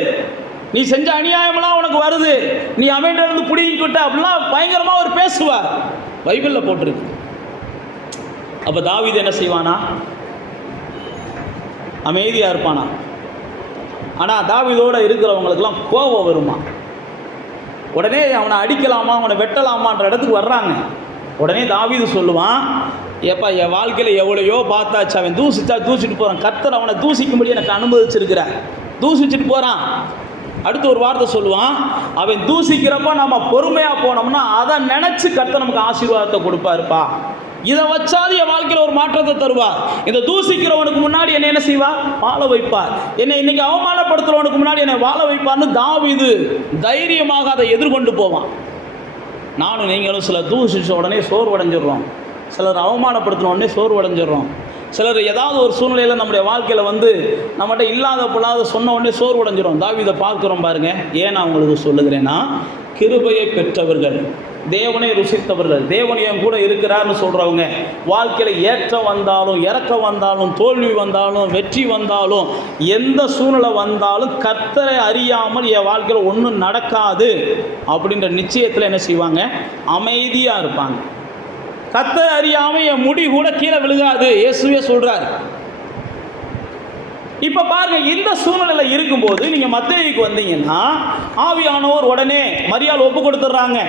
நீ செஞ்ச அநியாயம்லாம் உனக்கு வருது, நீ அமைதியிலிருந்து பிடிங்கிக்கிட்ட அப்படிலாம் பயங்கரமாக அவர் பேசுவார். பைபிளில் போட்டிருக்கு. அப்போ தாவீது என்ன செய்வானா? அமைதியாக இருப்பானா? ஆனால் தாவீதோடு இருக்கிறவங்களுக்கெல்லாம் கோபம் வருமா? உடனே அவனை அடிக்கலாமா, அவனை வெட்டலாமான்ற இடத்துக்கு வர்றாங்க. உடனே தாவீது சொல்லுவான், ஏப்பா என் வாழ்க்கையில் எவ்வளையோ பார்த்தாச்சு, அவன் தூசிட்டு போகிறான், கர்த்தர் அவனை தூசிக்கும்படி எனக்கு அனுமதிச்சிருக்கிறார், தூசிச்சுட்டு போகிறான். அடுத்து ஒரு வார்த்தை சொல்லுவான், அவன் தூசிக்கிறப்ப நம்ம பொறுமையாக போனோம்னா அதை நினச்சி கர்த்தர் நமக்கு ஆசீர்வாதத்தை கொடுப்பாருப்பா, இதை வச்சாது என் வாழ்க்கையில் ஒரு மாற்றத்தை தருவார், இந்த தூசிக்கிறவனுக்கு முன்னாடி என்னை என்ன செய்வார்? வாழ வைப்பார், என்னை இன்னைக்கு அவமானப்படுத்துறவனுக்கு முன்னாடி என்னை வாழ வைப்பார்னு தாவீது தைரியமாக அதை எதிர்கொண்டு போவான். நானும் நீங்களும் சில தூசிச்ச உடனே சோர்வடைஞ்சிடுறோம், சிலர் அவமானப்படுத்தின உடனே சோர்வடைஞ்சிடுறோம், சிலர் ஏதாவது ஒரு சூழ்நிலையில் நம்முடைய வாழ்க்கையில் வந்து நம்மகிட்ட இல்லாத பொல்லாத சொன்ன உடனே சோர்வடைஞ்சிடும். தாவீதை பார்க்குறோம் பாருங்க. ஏன் நான் உங்களுக்கு சொல்லுகிறேன்னா, கிருபையை பெற்றவர்கள், தேவனை ருசித்தவர்கள், தேவனையும் கூட இருக்கிறார்னு சொல்கிறவங்க, வாழ்க்கையில் ஏற்றம் வந்தாலும் இறக்கம் வந்தாலும் தோல்வி வந்தாலும் வெற்றி வந்தாலும் எந்த சூழ்நிலை வந்தாலும் கர்த்தரை அறியாமல் என் வாழ்க்கையில் ஒன்றும் நடக்காது அப்படின்ற நிச்சயத்தில் என்ன செய்வாங்க? அமைதியாக இருப்பாங்க. கர்த்தரை அறியாமல் என் முடி கூட கீழே விழுகாது, இயேசுவே சொல்கிறார். இப்போ பாருங்க, இந்த சூழ்நிலை இருக்கும்போது நீங்கள் மத்தேயுக்கு வந்தீங்கன்னா ஆவியானவர் உடனே மரியாள் ஒப்பு கொடுத்துட்றாங்க.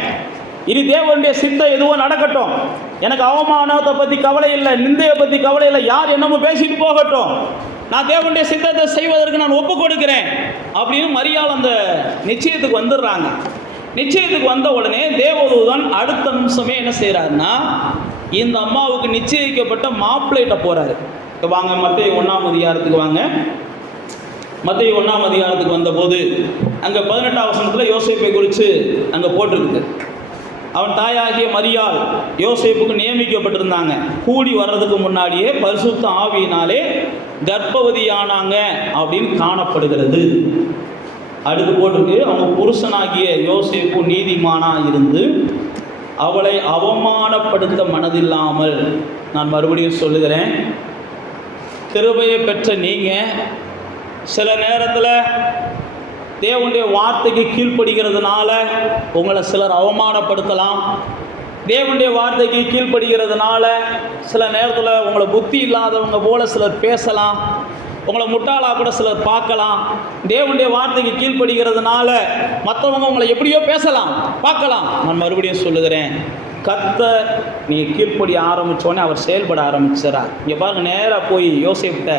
இனி தேவனுடைய சித்தம் எதுவோ நடக்கட்டும், எனக்கு அவமானத்தை பற்றி கவலை இல்லை, நிந்தையை பற்றி கவலை இல்லை, யார் என்னமோ பேசிட்டு போகட்டும், நான் தேவனுடைய சித்தத்தை செய்வதற்கு நான் ஒப்பு கொடுக்கிறேன் அப்படின்னு மரியாள் அந்த நிச்சயத்துக்கு வந்துடுறாங்க. நிச்சயத்துக்கு வந்த உடனே தேவதூதன் அடுத்த நிமிஷமே என்ன செய்கிறாருன்னா, இந்த அம்மாவுக்கு நிச்சயிக்கப்பட்ட மாப்பிள்ளைகிட்ட போகிறாரு. வாங்க மத்தேயு 1ஆம் அதிகாரத்துக்கு வாங்க. மத்தேயு 1ஆம் அதிகாரத்துக்கு வந்தபோது அங்கே 18ஆம் வசனத்தில் யோசேப்பை குறித்து அங்கே போட்டிருக்குது. அவன் தாயாகிய மரியாள் யோசேப்புக்கு நியமிக்கப்பட்டிருந்தாங்க. கூடி வர்றதுக்கு முன்னாடியே பரிசுத்த ஆவியினாலே கர்ப்பவதியானாங்க அப்படின்னு காணப்படுகிறது. அடுத்து போட்டிருக்கு, அவங்க புருஷனாகிய யோசேப்பு நீதிமானாக இருந்து அவளை அவமானப்படுத்த மனதில்லாமல். நான் மறுபடியும் சொல்லுகிறேன், கிருபையை பெற்ற நீங்கள் சில நேரத்தில் தேவனுடைய வார்த்தைக்கு கீழ்ப்படுகிறதுனால உங்களை சிலர் அவமானப்படுத்தலாம். தேவனுடைய வார்த்தைக்கு கீழ்ப்படுகிறதுனால சில நேரத்தில் உங்களை புத்தி இல்லாதவங்க போல சிலர் பேசலாம், உங்களை முட்டாளாக கூட சிலர் பார்க்கலாம். தேவனுடைய வார்த்தைக்கு கீழ்ப்படுகிறதுனால மற்றவங்க உங்களை எப்படியோ பேசலாம், பார்க்கலாம். நான் மறுபடியும் சொல்லுகிறேன், கர்த்தர் நீங்கள் கீழ்ப்படி ஆரம்பித்தோடனே அவர் செயல்பட ஆரம்பிச்சார். இங்கே பாருங்கள், நேராக போய் யோசேப்கிட்ட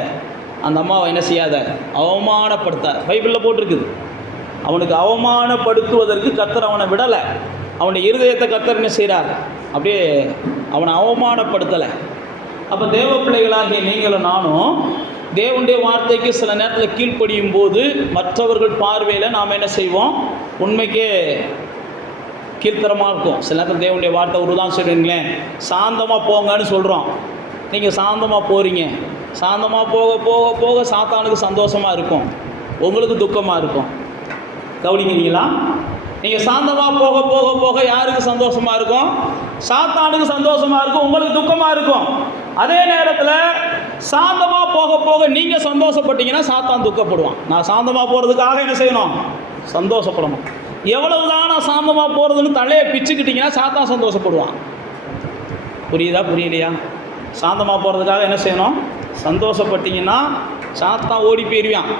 அந்த அம்மாவை என்ன செய்யாத, அவமானப்படுத்தார். பைபிளில் போட்டிருக்குது. அவனுக்கு அவமானப்படுத்துவதற்கு கர்த்தர் அவனை விடலை. அவனுடைய இருதயத்தை கர்த்தர் என்ன செய்கிறார்? அப்படியே அவனை அவமானப்படுத்தலை. அப்போ தேவ பிள்ளைகளாகிய நீங்களும் நானும் தேவனுடைய வார்த்தைக்கு சில நேரத்தில் கீழ்ப்படியும் போது மற்றவர்கள் பார்வையில் நாம் என்ன செய்வோம்? உண்மைக்கே கீழ்த்தரமாக இருக்கும். சில நேரத்தில் தேவனுடைய வார்த்தை ஒரு தான் சொல்லுங்களேன், சாந்தமாக போங்கன்னு சொல்கிறோம். நீங்கள் சாந்தமாக போகிறீங்க, சாந்தமாக போக போக போக சாத்தானுக்கு சந்தோஷமாக இருக்கும், உங்களுக்கு துக்கமாக இருக்கும். கவனிக்கிறீங்களா? நீங்கள் சாந்தமாக போக போக போக யாருக்கு சந்தோஷமாக இருக்கும்? சாத்தானுக்கு சந்தோஷமாக இருக்கும், உங்களுக்கு துக்கமாக இருக்கும். அதே நேரத்தில் சாந்தமாக போக போக நீங்கள் சந்தோஷப்பட்டீங்கன்னா சாத்தான் துக்கப்படுவான். நான் சாந்தமாக போகிறதுக்காக என்ன செய்யணும்? சந்தோஷப்படணும். எவ்வளவுதான் நான் சாந்தமாக போகிறதுன்னு தலையை பிச்சுக்கிட்டிங்கன்னா சாத்தான் சந்தோஷப்படுவான். புரியுதா புரியலையா? சாந்தமாக போகிறதுக்காக என்ன செய்யணும்? சந்தோஷப்பட்டீங்கன்னா சாத்தான் ஓடி போயிடுவான்.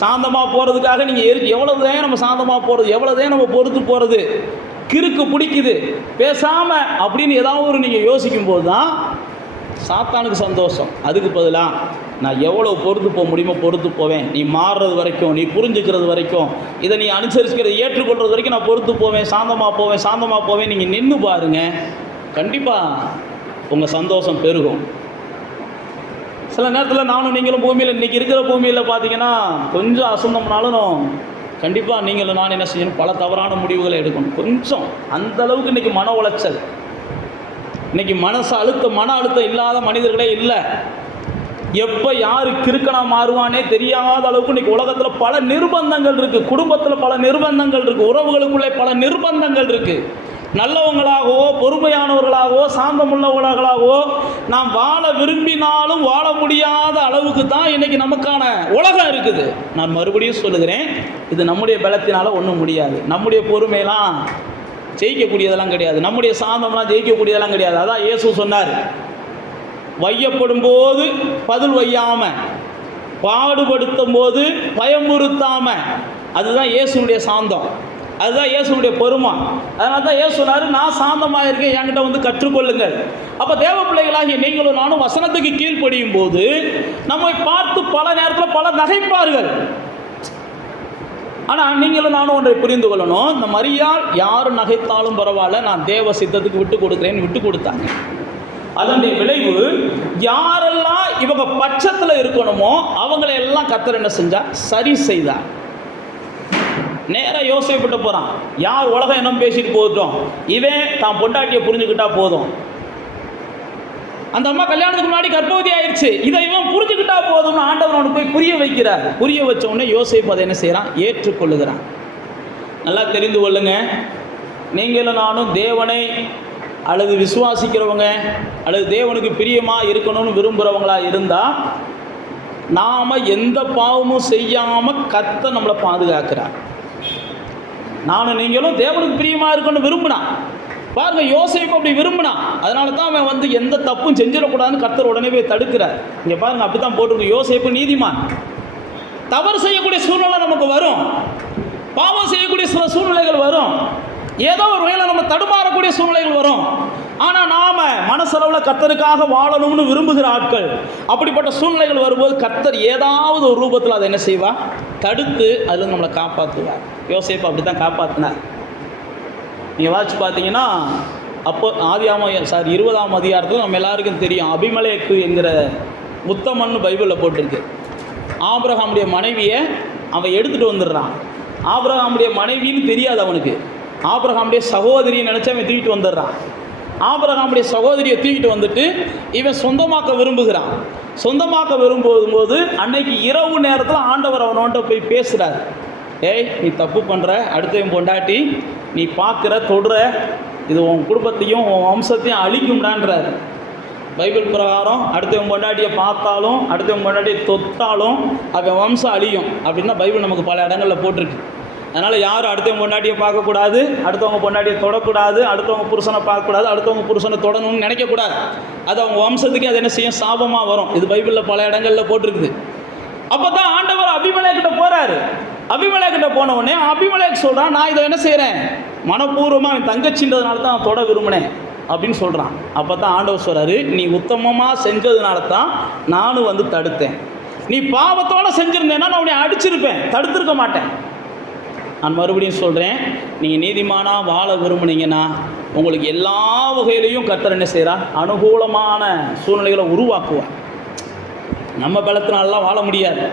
சாந்தமாக போகிறதுக்காக நீங்கள் எவ்வளவுதான் நம்ம சாந்தமாக போகிறது, எவ்வளோதான் நம்ம பொறுத்து போகிறது, கிறுக்கு பிடிக்குது பேசாமல் அப்படின்னு ஏதாவது ஒரு நீங்கள் யோசிக்கும் போது தான் சாத்தானுக்கு சந்தோஷம். அதுக்கு பதிலாக நான் எவ்வளோ பொறுத்து போக முடியுமோ பொறுத்து போவேன், நீ மாறுறது வரைக்கும், நீ புரிஞ்சுக்கிறது வரைக்கும், இதை நீ அனுசரிச்சுக்கிறது ஏற்றுக்கொள்கிறது வரைக்கும் நான் பொறுத்து போவேன், சாந்தமாக போவேன். நீங்கள் நின்று பாருங்கள், கண்டிப்பாக உங்கள் சந்தோஷம் பெருகும். சில நேரத்தில் நானும் நீங்களும் பூமியில் இன்றைக்கி இருக்கிற பூமியில் பார்த்தீங்கன்னா கொஞ்சம் அசந்தம்னாலும் கண்டிப்பாக நீங்களும் நான் என்ன செய்யணும்? பல தவறான முடிவுகளை எடுக்கணும். கொஞ்சம் அந்தளவுக்கு இன்றைக்கி மன உளைச்சல், இன்றைக்கி மன அழுத்தம் இல்லாத மனிதர்களே இல்லை. எப்போ யார் கிறுக்கனாக மாறுவானே தெரியாத அளவுக்கு இன்றைக்கி உலகத்தில் பல நிர்பந்தங்கள் இருக்குது, குடும்பத்தில் பல நிர்பந்தங்கள் இருக்குது, உறவுகளுக்குள்ளே பல நிர்பந்தங்கள் இருக்குது. நல்லவங்களாகவோ பொறுமையானவர்களாகவோ சாந்தமுள்ளவர்களாகவோ நாம் வாழ விரும்பினாலும் வாழ முடியாத அளவுக்கு தான் இன்றைக்கி நமக்கான உலகம் இருக்குது. நான் மறுபடியும் சொல்லுகிறேன், இது நம்முடைய பலத்தினால ஒன்றும் முடியாது. நம்முடைய பொறுமையெல்லாம் ஜெயிக்கக்கூடியதெல்லாம் கிடையாது, நம்முடைய சாந்தம்லாம் ஜெயிக்கக்கூடியதெல்லாம் கிடையாது. அதான் இயேசு சொன்னார், வையப்படும் போது பதில் வையாமல், பாடுபடுத்தும் போது பயமுறுத்தாமல். அதுதான் இயேசுனுடைய சாந்தம், அதுதான் இயேசுனுடைய பொறுமை. அதனால தான் இயேசு சொன்னார், நான் சாந்தமாக இருக்கேன், என்கிட்ட வந்து கற்றுக்கொள்ளுங்கள். அப்போ தேவ பிள்ளைகளாகிய நீங்களும் நானும் வசனத்துக்கு கீழ்ப்படியும் போது நம்மை பார்த்து பல நேரத்தில் பல நகைப்பார்கள். ஆனால் நீங்களும் நானும் ஒன்றை புரிந்து கொள்ளணும், இந்த மரியாள் யார் நகைத்தாலும் பரவாயில்ல, நான் தேவ சித்தத்துக்கு விட்டு கொடுக்குறேன்னு விட்டு கொடுத்தாங்க. அதனுடைய விளைவு யாரெல்லாம் இவங்க பட்சத்தில் இருக்கணுமோ அவங்களையெல்லாம் கர்த்தர் என்ன செஞ்சார்? சரி செய்தார். நேராக யோசிக்கப்பட்டு போகிறான், யார் உலகம் என்ன பேசிட்டு போகட்டும், இவன் தான் பொண்டாட்டியை புரிஞ்சுக்கிட்டா போதும். அந்த அம்மா கல்யாணத்துக்கு முன்னாடி கர்ப்பவதி ஆயிடுச்சு, இதை இவன் புரிஞ்சுக்கிட்டா போதும்னு ஆண்டவர் அவனுக்கு போய் புரிய வைக்கிறார். புரிய வச்ச உடனே யோசிப்பு அதை என்ன செய்கிறான்? ஏற்றுக்கொள்ளுகிறான். நல்லா தெரிந்து கொள்ளுங்க, நீங்களும் நானும் தேவனை அல்லது விசுவாசிக்கிறவங்க அல்லது தேவனுக்கு பிரியமாக இருக்கணும்னு விரும்புகிறவங்களா இருந்தால் நாம் எந்த பாவமும் செய்யாமல் கர்த்தர் நம்மளை பாதுகாக்கிறார். நானும் நீங்களும் தேவனுக்கு பிரியமாக இருக்கணும்னு விரும்பினா பாருங்க, யோசேப்பு அப்படி விரும்பினா, அதனால தான் அவன் வந்து எந்த தப்பும் செஞ்சிடக்கூடாதுன்னு கர்த்தர் உடனே போய் தடுக்கிறார். இங்கே பாருங்க, அப்படி தான் போட்டிருக்கு, யோசேப்பு நீதிமான். தவறு செய்யக்கூடிய சூழ்நிலை நமக்கு வரும், பாவம் செய்யக்கூடிய சில சூழ்நிலைகள் வரும், ஏதோ ஒரு வகையில் நம்ம தடுமாறக்கூடிய சூழ்நிலைகள் வரும். ஆனால் நாம் மனசளவில் கர்த்தருக்காக வாழணும்னு விரும்புகிற ஆட்கள், அப்படிப்பட்ட சூழ்நிலைகள் வரும்போது கர்த்தர் ஏதாவது ஒரு ரூபத்தில் அதை என்ன செய்வார்? தடுத்து அதில் நம்மளை காப்பாற்றுவார். யோசேப்பு அப்படி தான் காப்பாற்றினார். நீங்கள் வாட்சி பார்த்தீங்கன்னா அப்போ ஆதியாம 20ஆம் அதிகாரத்தில் நம்ம எல்லாருக்கும் தெரியும், அபிமெலேக்கு என்கிற உத்தமன்னு பைபிளில் போட்டிருக்கு. ஆபிரகாமுடைய மனைவியை அவன் எடுத்துகிட்டு வந்துடுறான். ஆபிரகாமுடைய மனைவின்னு தெரியாது அவனுக்கு, ஆபிரகாமுடைய சகோதரியை நினச்சா அவன் தூக்கிட்டு வந்துடுறான். ஆபிரகாமுடைய சகோதரியை தூக்கிட்டு வந்துட்டு இவன் சொந்தமாக்க விரும்புகிறான். சொந்தமாக்க விரும்பும்போது அன்னைக்கு இரவு நேரத்தில் ஆண்டவர் அவனோட போய் பேசுகிறார். ஏய், நீ தப்பு பண்ணுற, அடுத்தவன் பொண்டாட்டி நீ பார்க்குற தொடுற, இது உன் குடும்பத்தையும் உன் வம்சத்தையும் அழிக்கும்டான்றார். பைபிள் பிரகாரம் அடுத்தவன் பொண்டாட்டியை பார்த்தாலும் அடுத்தவன் பொண்டாட்டியை தொட்டாலும் அவன் வம்சம் அழியும் அப்படின்னு பைபிள் நமக்கு பல இடங்களில் போட்டிருக்கு. அதனால் யாரும் அடுத்தவங்க பொண்டாட்டியை பார்க்கக்கூடாது, அடுத்தவங்க பொண்டாட்டியை தொடக்கூடாது, அடுத்தவங்க புருஷனை பார்க்கக்கூடாது, அடுத்தவங்க புருஷனை தொடணும்னு நினைக்கக்கூடாது. அது அவங்க வம்சத்துக்கு அது என்ன செய்யும்? சாபமாக வரும். இது பைபிளில் பல இடங்களில் போட்டிருக்குது. அப்போ தான் ஆண்டவர் அபிமெலேக்கிட்ட போகிறாரு. அபிமெலேக்கிட்ட போன உடனே அபிமெலேக் சொல்கிறான், நான் இதை என்ன செய்கிறேன்? மனப்பூர்வமாக என் தங்கச்சின்றதுனால தான் நான் தொட விரும்பினேன் அப்படின்னு சொல்கிறான். அப்போ தான் ஆண்டவர் சொல்கிறாரு, நீ உத்தமமாக செஞ்சதுனால தான் நானும் வந்து தடுத்தேன். நீ பாவத்தோடு செஞ்சுருந்தேன்னா நான் உன்னை அடிச்சிருப்பேன், தடுத்திருக்க மாட்டேன். நான் மறுபடியும் சொல்கிறேன், நீங்கள் நீதிமானாக வாழ விரும்புனீங்கன்னா உங்களுக்கு எல்லா வகையிலையும் கர்த்தர் என்ன செய்கிறார்? அனுகூலமான சூழ்நிலைகளை உருவாக்குவார். நம்ம பலத்தினாலாம் வாழ முடியாது.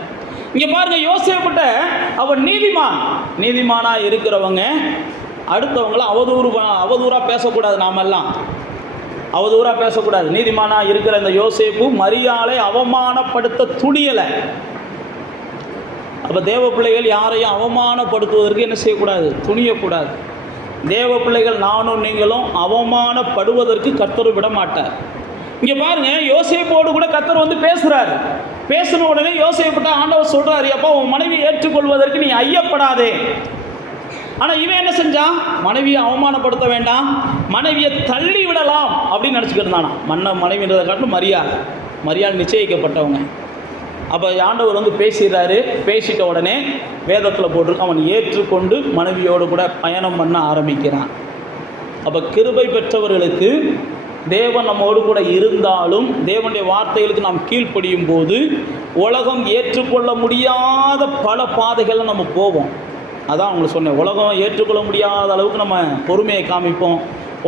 இங்கே பாருங்கள், யோசேப்புட்ட அவன் நீதிமானாக இருக்கிறவங்க அடுத்தவங்களை அவதூறாக பேசக்கூடாது. நாமெல்லாம் அவதூறாக பேசக்கூடாது. நீதிமானாக இருக்கிற இந்த யோசேப்பு மரியாளை அவமானப்படுத்த துணியலை. அப்போ தேவ பிள்ளைகள் யாரையும் அவமானப்படுத்துவதற்கு என்ன செய்யக்கூடாது? துணியக்கூடாது. தேவ பிள்ளைகள் நானும் நீங்களும் அவமானப்படுவதற்கு கர்த்தர் விட மாட்டார். இங்கே பாருங்கள், யோசேப்போடு கூட கர்த்தர் வந்து பேசுகிறார். பேசின உடனே யோசேப்புட்ட ஆண்டவர் சொல்கிறாரு, அப்போ உன் மனைவி ஏற்றுக்கொள்வதற்கு நீ ஐயப்படாதே. ஆனால் இவன் என்ன செஞ்சான்? மனைவியை அவமானப்படுத்த வேண்டாம், மனைவியை தள்ளி விடலாம் அப்படின்னு நினச்சிக்கிட்டு இருந்தானா. மனைவின்றதை காட்டிலும் மரியாள் நிச்சயிக்கப்பட்டவங்க. அப்போ ஆண்டவர் வந்து பேசிடுறாரு. பேசிட்ட உடனே வேதத்தில் போட்டிருக்கு, அவன் ஏற்றுக்கொண்டு மனைவியோடு கூட பயணம் பண்ண ஆரம்பிக்கிறான். அப்போ கிருபை பெற்றவர்களுக்கு தேவன் நம்மோடு கூட இருந்தாலும் தேவனுடைய வார்த்தைகளுக்கு நாம் கீழ்ப்படியும் போது உலகம் ஏற்றுக்கொள்ள முடியாத பல பாதைகளில் நம்ம போவோம். அதான் அவங்களுக்கு சொன்னேன், உலகம் ஏற்றுக்கொள்ள முடியாத அளவுக்கு நம்ம பொறுமையை காமிப்போம்,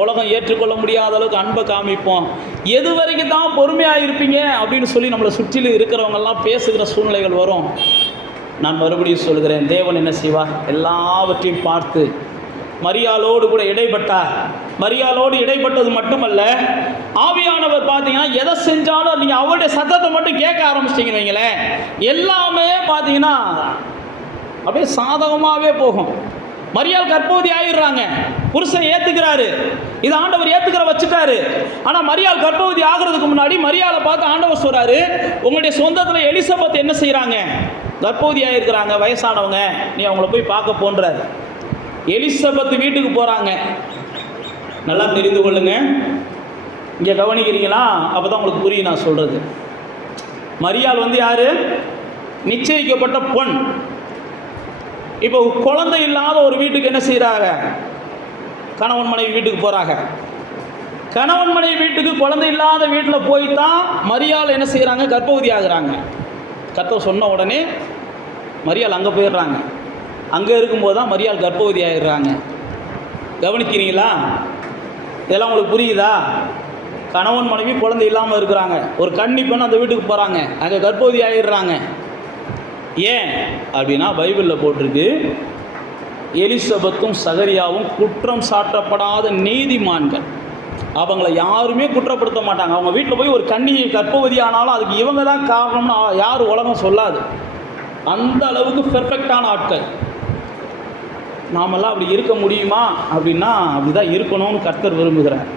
உலகம் ஏற்றுக்கொள்ள முடியாத அளவுக்கு அன்பை காமிப்போம். எது வரைக்கும் தான் பொறுமையாக இருப்பீங்க அப்படின்னு சொல்லி நம்மளை சுற்றிலும் இருக்கிறவங்கெல்லாம் பேசுகிற சூழ்நிலைகள் வரும். நான் மறுபடியும் சொல்கிறேன், தேவன் என்ன செய்வார்? எல்லாவற்றையும் பார்த்து மரியாளோடு கூட இடைப்பட்டார். மரியாளோடு இடைப்பட்டது மட்டுமல்ல, ஆவியானவர் பார்த்தீங்கன்னா எதை செஞ்சாலும் நீங்கள் அவருடைய சத்தத்தை மட்டும் கேட்க ஆரம்பிச்சிட்டிங்கன்னு வைங்களேன், எல்லாமே பார்த்தீங்கன்னா அப்படியே சாதகமாகவே போகும். மரியாள் கர்ப்பவதி ஆகிடுறாங்க, புருஷனை ஏற்றுக்கிறாரு, இது ஆண்டவர் ஏற்றுக்கிற வச்சுட்டாரு. ஆனால் மரியாள் கர்ப்பவதி ஆகிறதுக்கு முன்னாடி மரியாளை பார்த்து ஆண்டவர் சொல்கிறாரு, உங்களுடைய சொந்தத்தில் எலிசபெத் என்ன செய்கிறாங்க? கர்ப்பவதி ஆகிருக்கிறாங்க, வயசானவங்க, நீ அவங்கள போய் பார்க்க போன்றாரு. எலிசபெத் வீட்டுக்கு போகிறாங்க. நல்லா தெரிந்து கொள்ளுங்க, இங்கே கவனிக்கிறீங்களா? அப்போ தான் உங்களுக்கு புரியும் நான் சொல்கிறது. மரியாள் வந்து யார்? நிச்சயிக்கப்பட்ட பொன். இப்போ குழந்தை இல்லாத ஒரு வீட்டுக்கு என்ன செய்கிறாங்க? கணவன் மனைவி வீட்டுக்கு போகிறாங்க. கணவன் மனைவி வீட்டுக்கு குழந்தை இல்லாத வீட்டில் போய் தான் மரியாள் என்ன செய்கிறாங்க? கர்ப்பவதி ஆகுறாங்க. கர்த்தர் சொன்ன உடனே மரியாள் அங்கே போயிடுறாங்க. அங்கே இருக்கும்போது தான் மரியாள் கர்ப்பவதி ஆகிடுறாங்க. கவனிக்கிறீங்களா? இதெல்லாம் உங்களுக்கு புரியுதா? கணவன் மனைவி குழந்தை இல்லாமல் இருக்கிறாங்க, ஒரு கன்னி பெண் அந்த வீட்டுக்கு போகிறாங்க, அங்கே கர்ப்பவதி ஆகிடுறாங்க. ஏன் அப்படின்னா பைபிளில் போட்டிருக்கு, எலிசபெத்தும் சகரியாவும் குற்றம் சாட்டப்படாத நீதிமான்கள். அவங்கள யாருமே குற்றப்படுத்த மாட்டாங்க. அவங்க வீட்டில் போய் ஒரு கன்னியை கர்ப்பவதி ஆனாலும் அதுக்கு இவங்க தான் காரணம்னு யார் உலகம் சொல்லாது. அந்த அளவுக்கு பெர்ஃபெக்டான ஆட்கள். நாமெல்லாம் அப்படி இருக்க முடியுமா அப்படின்னா அப்படி தான் இருக்கணும்னு கர்த்தர் விரும்புகிறார்.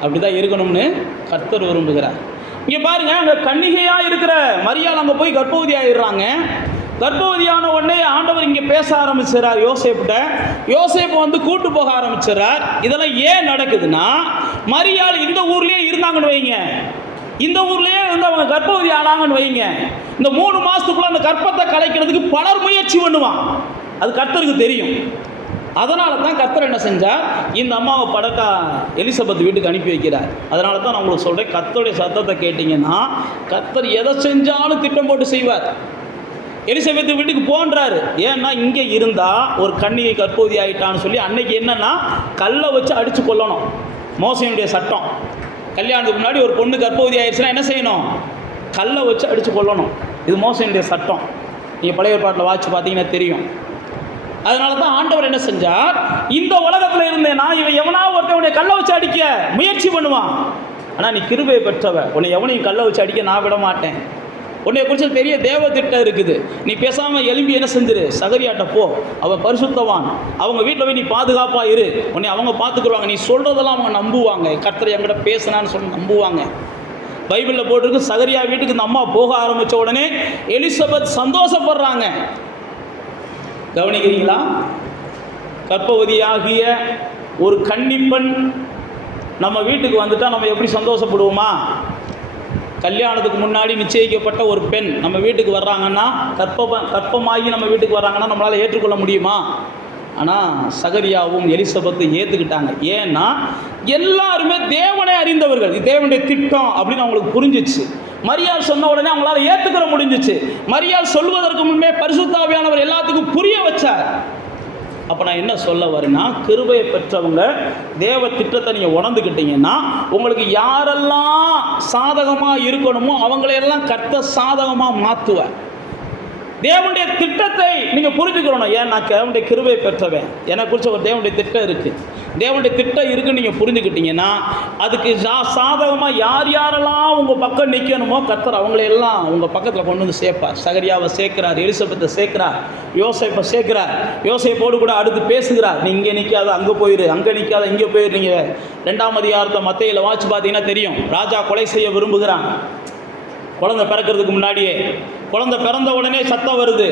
அப்படி தான் இருக்கணும்னு கர்த்தர் விரும்புகிறார். இங்கே பாருங்கள், அங்கே கன்னிகையாக இருக்கிற மரியாள் அங்கே போய் கர்ப்பவதி ஆகிடுறாங்க. கர்ப்பவதியான உடனே ஆண்டவர் இங்கே பேச ஆரம்பிச்சிடறார் யோசேப்பிட்ட. யோசேப்பு வந்து கூட்டு போக ஆரம்பிச்சிடறார். இதெல்லாம் ஏன் நடக்குதுன்னா, மரியாள் இந்த ஊர்லேயே இருந்தாங்கன்னு வைங்க, இந்த ஊர்லேயே வந்து அவங்க கர்ப்பவதி ஆனாங்கன்னு வைங்க, இந்த 3 மாதத்துக்குள்ளே அந்த கர்ப்பத்தை கலைக்கிறதுக்கு பலர் முயற்சி பண்ணுவான். அது கர்த்தருக்கு தெரியும். அதனால தான் கர்த்தர் என்ன செஞ்சார்? இந்த அம்மாவை படக்கா எலிசபெத் வீட்டுக்கு அனுப்பி வைக்கிறார். அதனால தான் நான் உங்களுக்கு சொல்கிறேன், கர்த்தருடைய சத்தத்தை கேட்டிங்கன்னா கர்த்தர் எதை செஞ்சாலும் திட்டம் போட்டு செய்வார். எலிசபெத் வீட்டுக்கு போன்றாரு. ஏன்னா இங்கே இருந்தால் ஒரு கன்னிகை கர்ப்பவதி ஆகிட்டான்னு சொல்லி அன்னைக்கு என்னென்னா கல்லை வச்சு அடித்து கொல்லணும். மோசையினுடைய சட்டம். கல்யாணத்துக்கு முன்னாடி ஒரு பொண்ணு கர்ப்பவதி ஆயிடுச்சுன்னா என்ன செய்யணும்? கல்லை வச்சு அடித்து கொல்லணும். இது மோசையினுடைய சட்டம். நீங்கள் பழைய ஏற்பாட்டில் வாட்சி பார்த்தீங்கன்னா தெரியும். அதனால தான் ஆண்டவர் என்ன செஞ்சார்? இந்த உலகத்தில் இருந்தேன்னா இவன் எவனாவது ஒருத்தவனுடைய கல்லை வச்சு அடிக்க முயற்சி பண்ணுவான். ஆனால் நீ கிருபையை பெற்றவ, உன்னை எவனையும் கல்லை வச்சு அடிக்க நான் விட மாட்டேன். உன்னை குறித்து பெரிய தேவ திட்டம் இருக்குது. நீ பேசாமல் எலும்பி என்ன செஞ்சிரு? சகரியாட்ட போ, அவன் பரிசுத்தவான், அவங்க வீட்டில் போய் நீ பாதுகாப்பாக இரு, உன்னை அவங்க பார்த்துக்குருவாங்க. நீ சொல்கிறதெல்லாம் அவங்க நம்புவாங்க. கர்த்தர் என்கிட்ட பேசினான்னு சொல்லி நம்புவாங்க. பைபிளில் போட்டிருக்கு, சகரியா வீட்டுக்கு இந்த அம்மா போக ஆரம்பித்த உடனே எலிசபெத் சந்தோஷப்படுறாங்க. கவனிக்கிறீங்களா? கர்ப்பவதியாகிய ஒரு கன்னிப்பெண் நம்ம வீட்டுக்கு வந்துட்டால் நம்ம எப்படி சந்தோஷப்படுவோமா? கல்யாணத்துக்கு முன்னாடி நிச்சயிக்கப்பட்ட ஒரு பெண் நம்ம வீட்டுக்கு வர்றாங்கன்னா, கர்ப்பமாகி நம்ம வீட்டுக்கு வர்றாங்கன்னா நம்மளால் ஏற்றுக்கொள்ள முடியுமா? ஆனால் சகரியாவும் எலிசபெத்தும் ஏற்றுக்கிட்டாங்க. ஏன்னா எல்லாருமே தேவனை அறிந்தவர்கள், இது தேவனுடைய திட்டம் அப்படின்னு அவங்களுக்கு புரிஞ்சிச்சு. மரியாள் சொன்ன உடனே அவங்களால ஏற்றுக்கிற முடிஞ்சிச்சு. மரியாள் சொல்வதற்கு முன்பே பரிசுத்த ஆவியானவர் எல்லாத்துக்கும் புரிய வச்சார். அப்போ நான் என்ன சொல்ல வரேன்னா, கிருபையை பெற்றவங்க தேவ திட்டத்தை நீங்கள் உணர்ந்துக்கிட்டீங்கன்னா உங்களுக்கு யாரெல்லாம் சாதகமாக இருக்கணுமோ அவங்களையெல்லாம் கர்த்தர் சாதகமாக மாற்றுவார். தேவனுடைய திட்டத்தை நீங்கள் புரிஞ்சுக்கிறணும். ஏன் நான் தேவனுடைய கிருபையை பெற்றவன், எனக்கு குறித்த ஒரு தேவனுடைய திட்டம் இருக்குது. தேவனுடைய திட்டம் இருக்குன்னு நீங்கள் புரிஞ்சுக்கிட்டீங்கன்னா அதுக்கு சாதகமாக யார் யாரெல்லாம் உங்கள் பக்கம் நிற்கணுமோ கர்த்தர் அவங்களையெல்லாம் உங்கள் பக்கத்தில் கொண்டு வந்து சேர்ப்பார். சகரியாவை சேர்க்கிறார், எலிசபெத்தை சேர்க்கிறார், யோசேப்பை சேர்க்கிறார். யோசேப்போடு கூட அடுத்து பேசுகிறார், நீ இங்கே நிற்காத அங்கே போயிரு, அங்கே நிற்காத இங்கே போயிரு. நீங்கள் 2ஆம் அதிகாரத்தை மத்தேயுல வாட்சி பார்த்தீங்கன்னா தெரியும். ராஜா கொலை செய்ய விரும்புகிறான். குழந்தை பிறக்கிறதுக்கு முன்னாடியே, குழந்தை பிறந்த உடனே சத்தம் வருது,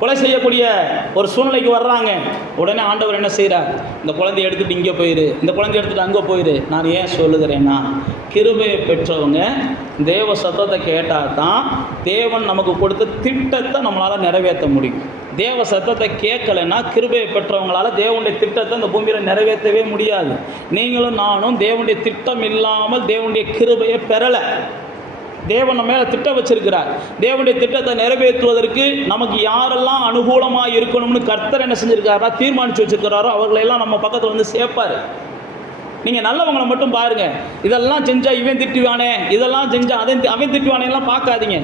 கொலை செய்யக்கூடிய ஒரு சூழ்நிலைக்கு வர்றாங்க. உடனே ஆண்டவர் என்ன செய்கிறார்? இந்த குழந்தைய எடுத்துகிட்டு இங்கே போயிரு, இந்த குழந்தைய எடுத்துகிட்டு அங்கே போயிரு. நான் ஏன் சொல்லுகிறேன்னா, கிருபையை பெற்றவங்க தேவ சத்தத்தை கேட்டால் தான் தேவன் நமக்கு கொடுத்த திட்டத்தை நம்மளால் நிறைவேற்ற முடியும். தேவ சத்தத்தை கேட்கலைன்னா கிருபையை பெற்றவங்களால் தேவனுடைய திட்டத்தை இந்த பூமியில் நிறைவேற்றவே முடியாது. நீங்களும் நானும் தேவனுடைய திட்டம் இல்லாமல் தேவனுடைய கிருபையை பெறலை. தேவன் நம்ம மேலே திட்டம் வச்சிருக்கிறார். தேவனுடைய திட்டத்தை நிறைவேற்றுவதற்கு நமக்கு யாரெல்லாம் அனுகூலமாக இருக்கணும்னு கர்த்தர் என்ன செஞ்சுருக்காரா தீர்மானித்து வச்சுருக்கிறாரோ அவர்களெல்லாம் நம்ம பக்கத்தில் வந்து சேர்ப்பார். நீங்கள் நல்லவங்களை மட்டும் பாருங்கள். இதெல்லாம் செஞ்சால் இவன் திட்டுவானே, இதெல்லாம் செஞ்சால் அவன் திட்டுவானேலாம் பார்க்காதீங்க.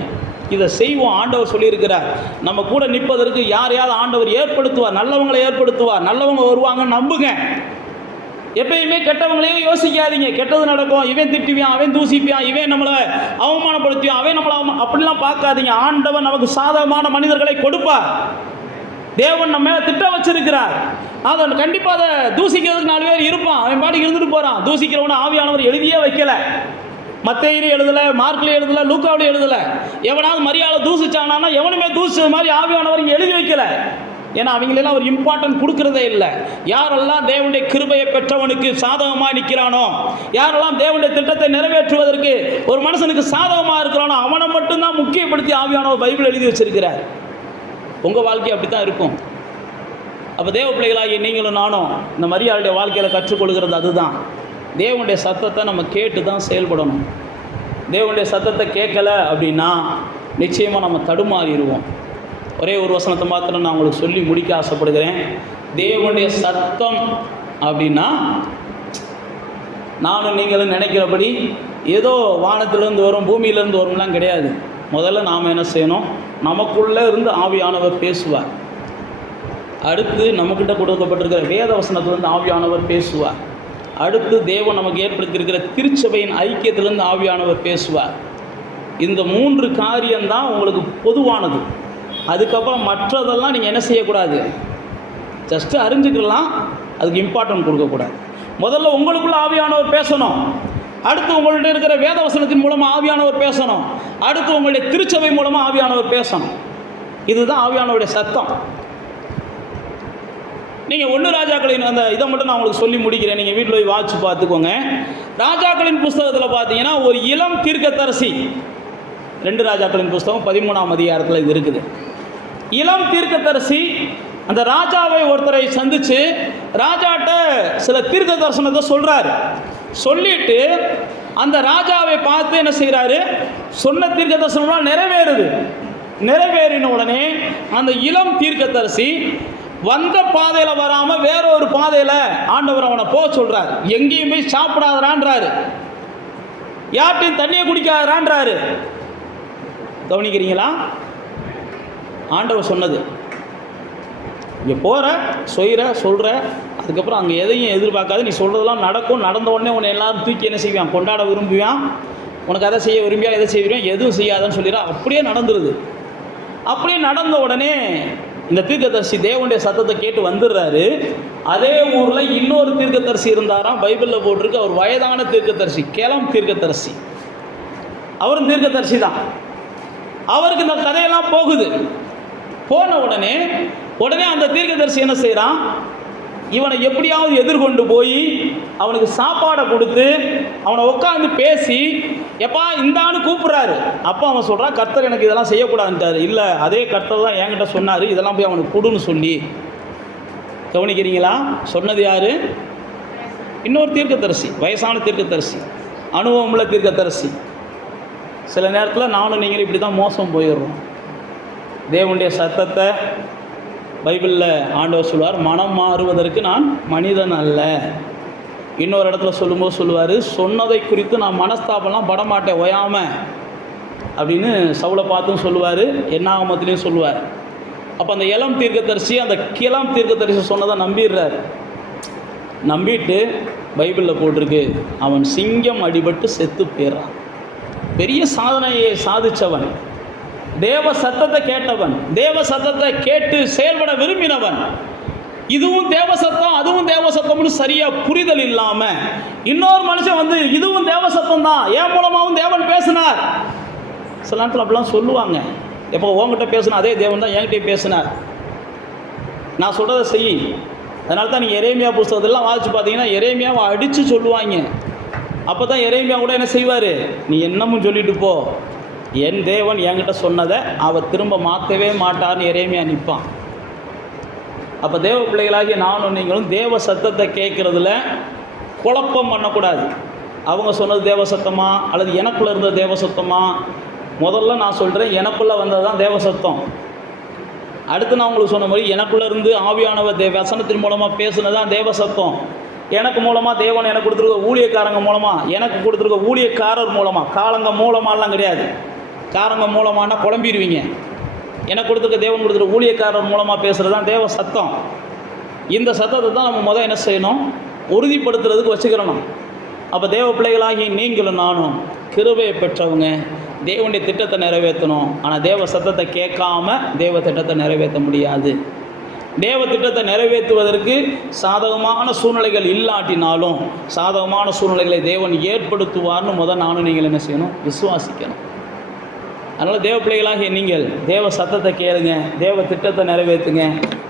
இதை செய்வோம். ஆண்டவர் சொல்லியிருக்கிறார், நம்ம கூட நிற்பதற்கு யாரையாவது ஆண்டவர் ஏற்படுத்துவார், நல்லவங்களை ஏற்படுத்துவார். நல்லவங்க வருவாங்கன்னு நம்புங்க. எப்பயுமே கெட்டவங்களையும் யோசிக்காதீங்க. கெட்டது நடக்கும், இவன் திட்டுவான், அவன் தூசிப்பான், இவன் நம்மளை அவமானப்படுத்துவான், அவன் நம்மளை அப்படிலாம் பார்க்காதீங்க. ஆண்டவன் நமக்கு சாதகமான மனிதர்களை கொடுப்பார். தேவன் நம்ம மேலே திட்டம் வச்சிருக்கிறார். அதை கண்டிப்பாக அதை தூசிக்கிறதுக்கு 4 பேர் இருப்பான். அவன் பாட்டுக்கு இருந்துட்டு போகிறான். தூசிக்கிறவன ஆவியானவர் எழுதியே வைக்கலை. மத்தேயிலே எழுதலை, மார்க்லேயே எழுதலை, லூக்காவிலே எழுதலை. எவனாவது மரியாதை தூசிச்சானா எவனுமே தூசிச்சது மாதிரி ஆவியானவர் இங்கே எழுதி வைக்கலை. ஏன்னா அவங்களெல்லாம் ஒரு இம்பார்ட்டன்ட் கொடுக்கறதே இல்லை. யாரெல்லாம் தேவனுடைய கிருபையை பெற்றவனுக்கு சாதகமாக நிற்கிறானோ, யாரெல்லாம் தேவனுடைய திட்டத்தை நிறைவேற்றுவதற்கு ஒரு மனுஷனுக்கு சாதகமாக இருக்கிறானோ அவனை மட்டும்தான் முக்கியப்படுத்தி ஆவியானவர் பைபிள் எழுதி வச்சிருக்கிறார். உங்கள் வாழ்க்கை அப்படி தான் இருக்கும். அப்போ தேவ பிள்ளைகளாகி நீங்களும் நானும் இந்த மரியாதையுடைய வாழ்க்கையில் கற்றுக்கொள்கிறது அதுதான். தேவனுடைய சத்தத்தை நம்ம கேட்டு தான் செயல்படணும். தேவனுடைய சத்தத்தை கேட்கலை அப்படின்னா நிச்சயமாக நம்ம தடுமாறிடுவோம். ஒரே ஒரு வசனத்தை மாத்திரம் நான் உங்களுக்கு சொல்லி முடிக்க ஆசைப்படுகிறேன். தேவனுடைய சத்தம் அப்படின்னா நானும் நீங்களும் நினைக்கிறபடி ஏதோ வானத்திலேருந்து வரும் பூமியிலேருந்து வரும்லாம் கிடையாது. முதல்ல நாம் என்ன செய்யணும்? நமக்குள்ளே இருந்து ஆவியானவர் பேசுவார். அடுத்து நம்மக்கிட்ட கொடுக்கப்பட்டிருக்கிற வேத வசனத்திலேருந்து ஆவியானவர் பேசுவார். அடுத்து தேவன் நமக்கு ஏற்படுத்தியிருக்கிற திருச்சபையின் ஐக்கியத்திலேருந்து ஆவியானவர் பேசுவார். இந்த 3 காரியம்தான் உங்களுக்கு பொதுவானது. அதுக்கப்புறம் மற்றதெல்லாம் நீங்கள் என்ன செய்யக்கூடாது? ஜஸ்ட்டு அறிஞ்சிக்கலாம், அதுக்கு இம்பார்ட்டன்ட் கொடுக்கக்கூடாது. முதல்ல உங்களுக்குள்ள ஆவியானவர் பேசணும். அடுத்து உங்கள்கிட்ட இருக்கிற வேத வசனத்தின் மூலமாக ஆவியானவர் பேசணும். அடுத்து உங்களுடைய திருச்சபை மூலமாக ஆவியானவர் பேசணும். இதுதான் ஆவியானவருடைய சத்தம். நீங்கள் 1 ராஜாக்களின் அந்த இதை மட்டும் நான் உங்களுக்கு சொல்லி முடிக்கிறேன். நீங்கள் வீட்டில் போய் வாட்சி பார்த்துக்கோங்க. ராஜாக்களின் புஸ்தகத்தில் பார்த்தீங்கன்னா ஒரு இளம் தீர்க்கதரிசி, 2 ராஜாக்களின் புஸ்தகம் 13ஆம் அதிகாரத்தில் இது இருக்குது. இளம் தீர்க்கதரிசி அந்த ராஜாவை ஒருத்தரை சந்தித்து ராஜாட்ட சில தீர்க்க தரிசனத்தை சொல்கிறார். சொல்லிட்டு அந்த ராஜாவை பார்த்து என்ன செய்கிறாரு? சொன்ன தீர்க்க தரிசனம்லாம் நிறைவேறுது. நிறைவேறின உடனே அந்த இளம் தீர்க்கதரிசி வந்த பாதையில் வராமல் வேற ஒரு பாதையில் ஆண்டவர் அவனை போக சொல்கிறார். எங்கேயும் போய் சாப்பிடாதான்றாரு, யார்ட்டையும் தண்ணியை குடிக்காதான்றாரு. கவனிக்கிறீங்களா? ஆண்டவர் சொன்னது. இங்கே போகிற சொல்கிற அதுக்கப்புறம் அங்கே எதையும் எதிர்பார்க்காது. நீ சொல்கிறதெல்லாம் நடக்கும். நடந்த உடனே உன்னை எல்லாரும் தூக்கி என்ன செய்வான்? கொண்டாட விரும்புவான். உனக்கு அதை செய்ய விரும்பியா, எதை செய்ய விரும்பியா, எதுவும் செய்யாதான்னு சொல்லிடுறா. அப்படியே நடந்துருது. அப்படியே நடந்த உடனே இந்த தீர்க்கதரிசி தேவனுடைய சத்தத்தை கேட்டு வந்துடுறாரு. அதே ஊரில் இன்னொரு தீர்க்கதரிசி இருந்தாராம். பைபிளில் போட்டிருக்கு, அவர் வயதான தீர்க்கதரிசி, கேலம் தீர்க்கதரிசி. அவரும் தீர்க்கதரிசி தான். அவருக்கு இந்த கதையெல்லாம் போகுது. போன உடனே அந்த தீர்க்கதரிசி என்ன செய்கிறான்? இவனை எப்படியாவது எதிர்கொண்டு போய் அவனுக்கு சாப்பாடை கொடுத்து அவனை உட்காந்து பேசி எப்பா இந்தான்னு கூப்பிட்றாரு. அப்போ அவன் சொல்கிறான், கர்த்தர் எனக்கு இதெல்லாம் செய்யக்கூடாதுன்ட்டார். இல்லை, அதே கர்த்தர் தான் என்கிட்ட சொன்னார், இதெல்லாம் போய் அவனுக்கு கொடுன்னு சொல்லி. கவனிக்கிறீங்களா? சொன்னது யார்? இன்னொரு தீர்க்கதரிசி, வயசான தீர்க்கதரிசி, அனுபவமுள்ள தீர்க்கதரிசி. சில நேரத்தில் நானும் நீங்களும் இப்படி தான் மோசம் போயிடுறோம். தேவனுடைய சத்தத்தை பைபிளில் ஆண்டவர் சொல்லுவார், மனம் மாறுவதற்கு நான் மனிதன் அல்ல. இன்னொரு இடத்துல சொல்லும்போது சொல்லுவார், சொன்னதை குறித்து நான் மனஸ்தாபம்லாம் படமாட்டேன் ஓயாமல் அப்படின்னு சவுலை பார்த்தும் சொல்லுவார், என்னாகமத்திலையும் சொல்லுவார். அப்போ அந்த இளம் தீர்க்கதரிசி அந்த கிளம் தீர்க்கதரிசி சொன்னதை நம்பிடுறார். நம்பிட்டு பைபிளில் போட்டிருக்கு, அவன் சிங்கம் அடிபட்டு செத்து போயிடுறான். பெரிய சாதனையை சாதித்தவன், தேவ சத்தத்தை கேட்டவன், தேவ சத்தத்தை கேட்டு செயல்பட விரும்பினவன். இதுவும் தேவ சத்தம் அதுவும் தேவ சத்தம்னு சரியாக புரிதல் இல்லாமல் இன்னொரு மனுஷன் வந்து இதுவும் தேவ சத்தம் தான், என் மூலமாகவும் தேவன் பேசினார். சில நேரத்தில் அப்படிலாம் சொல்லுவாங்க. எப்போ உங்ககிட்ட பேசினா அதே தேவன் தான் என்கிட்டயும் பேசினார். நான் சொல்கிறத செய். அதனால தான் நீங்கள் எரேமியா புஸ்தகத்தெல்லாம் வாசித்து பார்த்தீங்கன்னா எரேமியாவை அடித்து சொல்லுவாங்க. அப்போ தான் எரேமியா கூட என்ன செய்வார், நீ என்னமும் சொல்லிட்டு போ, என் தேவன் என்கிட்ட சொன்னதை அவர் திரும்ப மாற்றவே மாட்டார்னு எரேமியா நிற்பான். அப்போ தேவ பிள்ளைகளாகிய நானும் நீங்களும் தேவ சத்தத்தை கேட்குறதுல குழப்பம் பண்ணக்கூடாது. அவங்க சொன்னது தேவ சத்தமா அல்லது எனக்குள்ளே இருந்த தேவ சத்தமா? முதல்ல நான் சொல்கிறேன், எனக்குள்ளே வந்தது தான் தேவ சத்தம். அடுத்து நான் உங்களுக்கு சொன்ன மாதிரி எனக்குள்ளே இருந்து ஆவியானவர் வசனத்தின் மூலமாக பேசுனது தான் தேவ சத்தம். எனக்கு மூலமாக தேவன் எனக்கு கொடுத்துருக்க ஊழியக்காரங்க மூலமாக, எனக்கு கொடுத்துருக்க ஊழியக்காரர் மூலமாக, காலங்க மூலமாலாம் கிடையாது. காரங்க மூலமானா குழம்பிடுவீங்க. எனக்கு கொடுத்துருக்க தேவன் கொடுத்துருக்க ஊழியக்காரர் மூலமாக பேசுகிறது தான் தேவ சத்தம். இந்த சத்தத்தை தான் நம்ம முதல் என்ன செய்யணும், உறுதிப்படுத்துறதுக்கு வச்சுக்கிறணும். அப்போ தேவ பிள்ளைகளாகி நீங்களும் நானும் கிருபையை பெற்றவங்க, தேவனுடைய திட்டத்தை நிறைவேற்றணும். ஆனால் தேவ சத்தத்தை கேட்காம தேவ திட்டத்தை நிறைவேற்ற முடியாது. தேவ திட்டத்தை நிறைவேற்றுவதற்கு சாதகமான சூழ்நிலைகள் இல்லாட்டினாலும் சாதகமான சூழ்நிலைகளை தேவன் ஏற்படுத்துவார்னு முதல் நானும் நீங்கள் என்ன செய்யணும், விசுவாசிக்கணும். அதனால் தேவ பிள்ளைகளாகிய நீங்கள் தேவ சத்தத்தை கேளுங்க, தேவ திட்டத்தை நிறைவேற்றுங்க.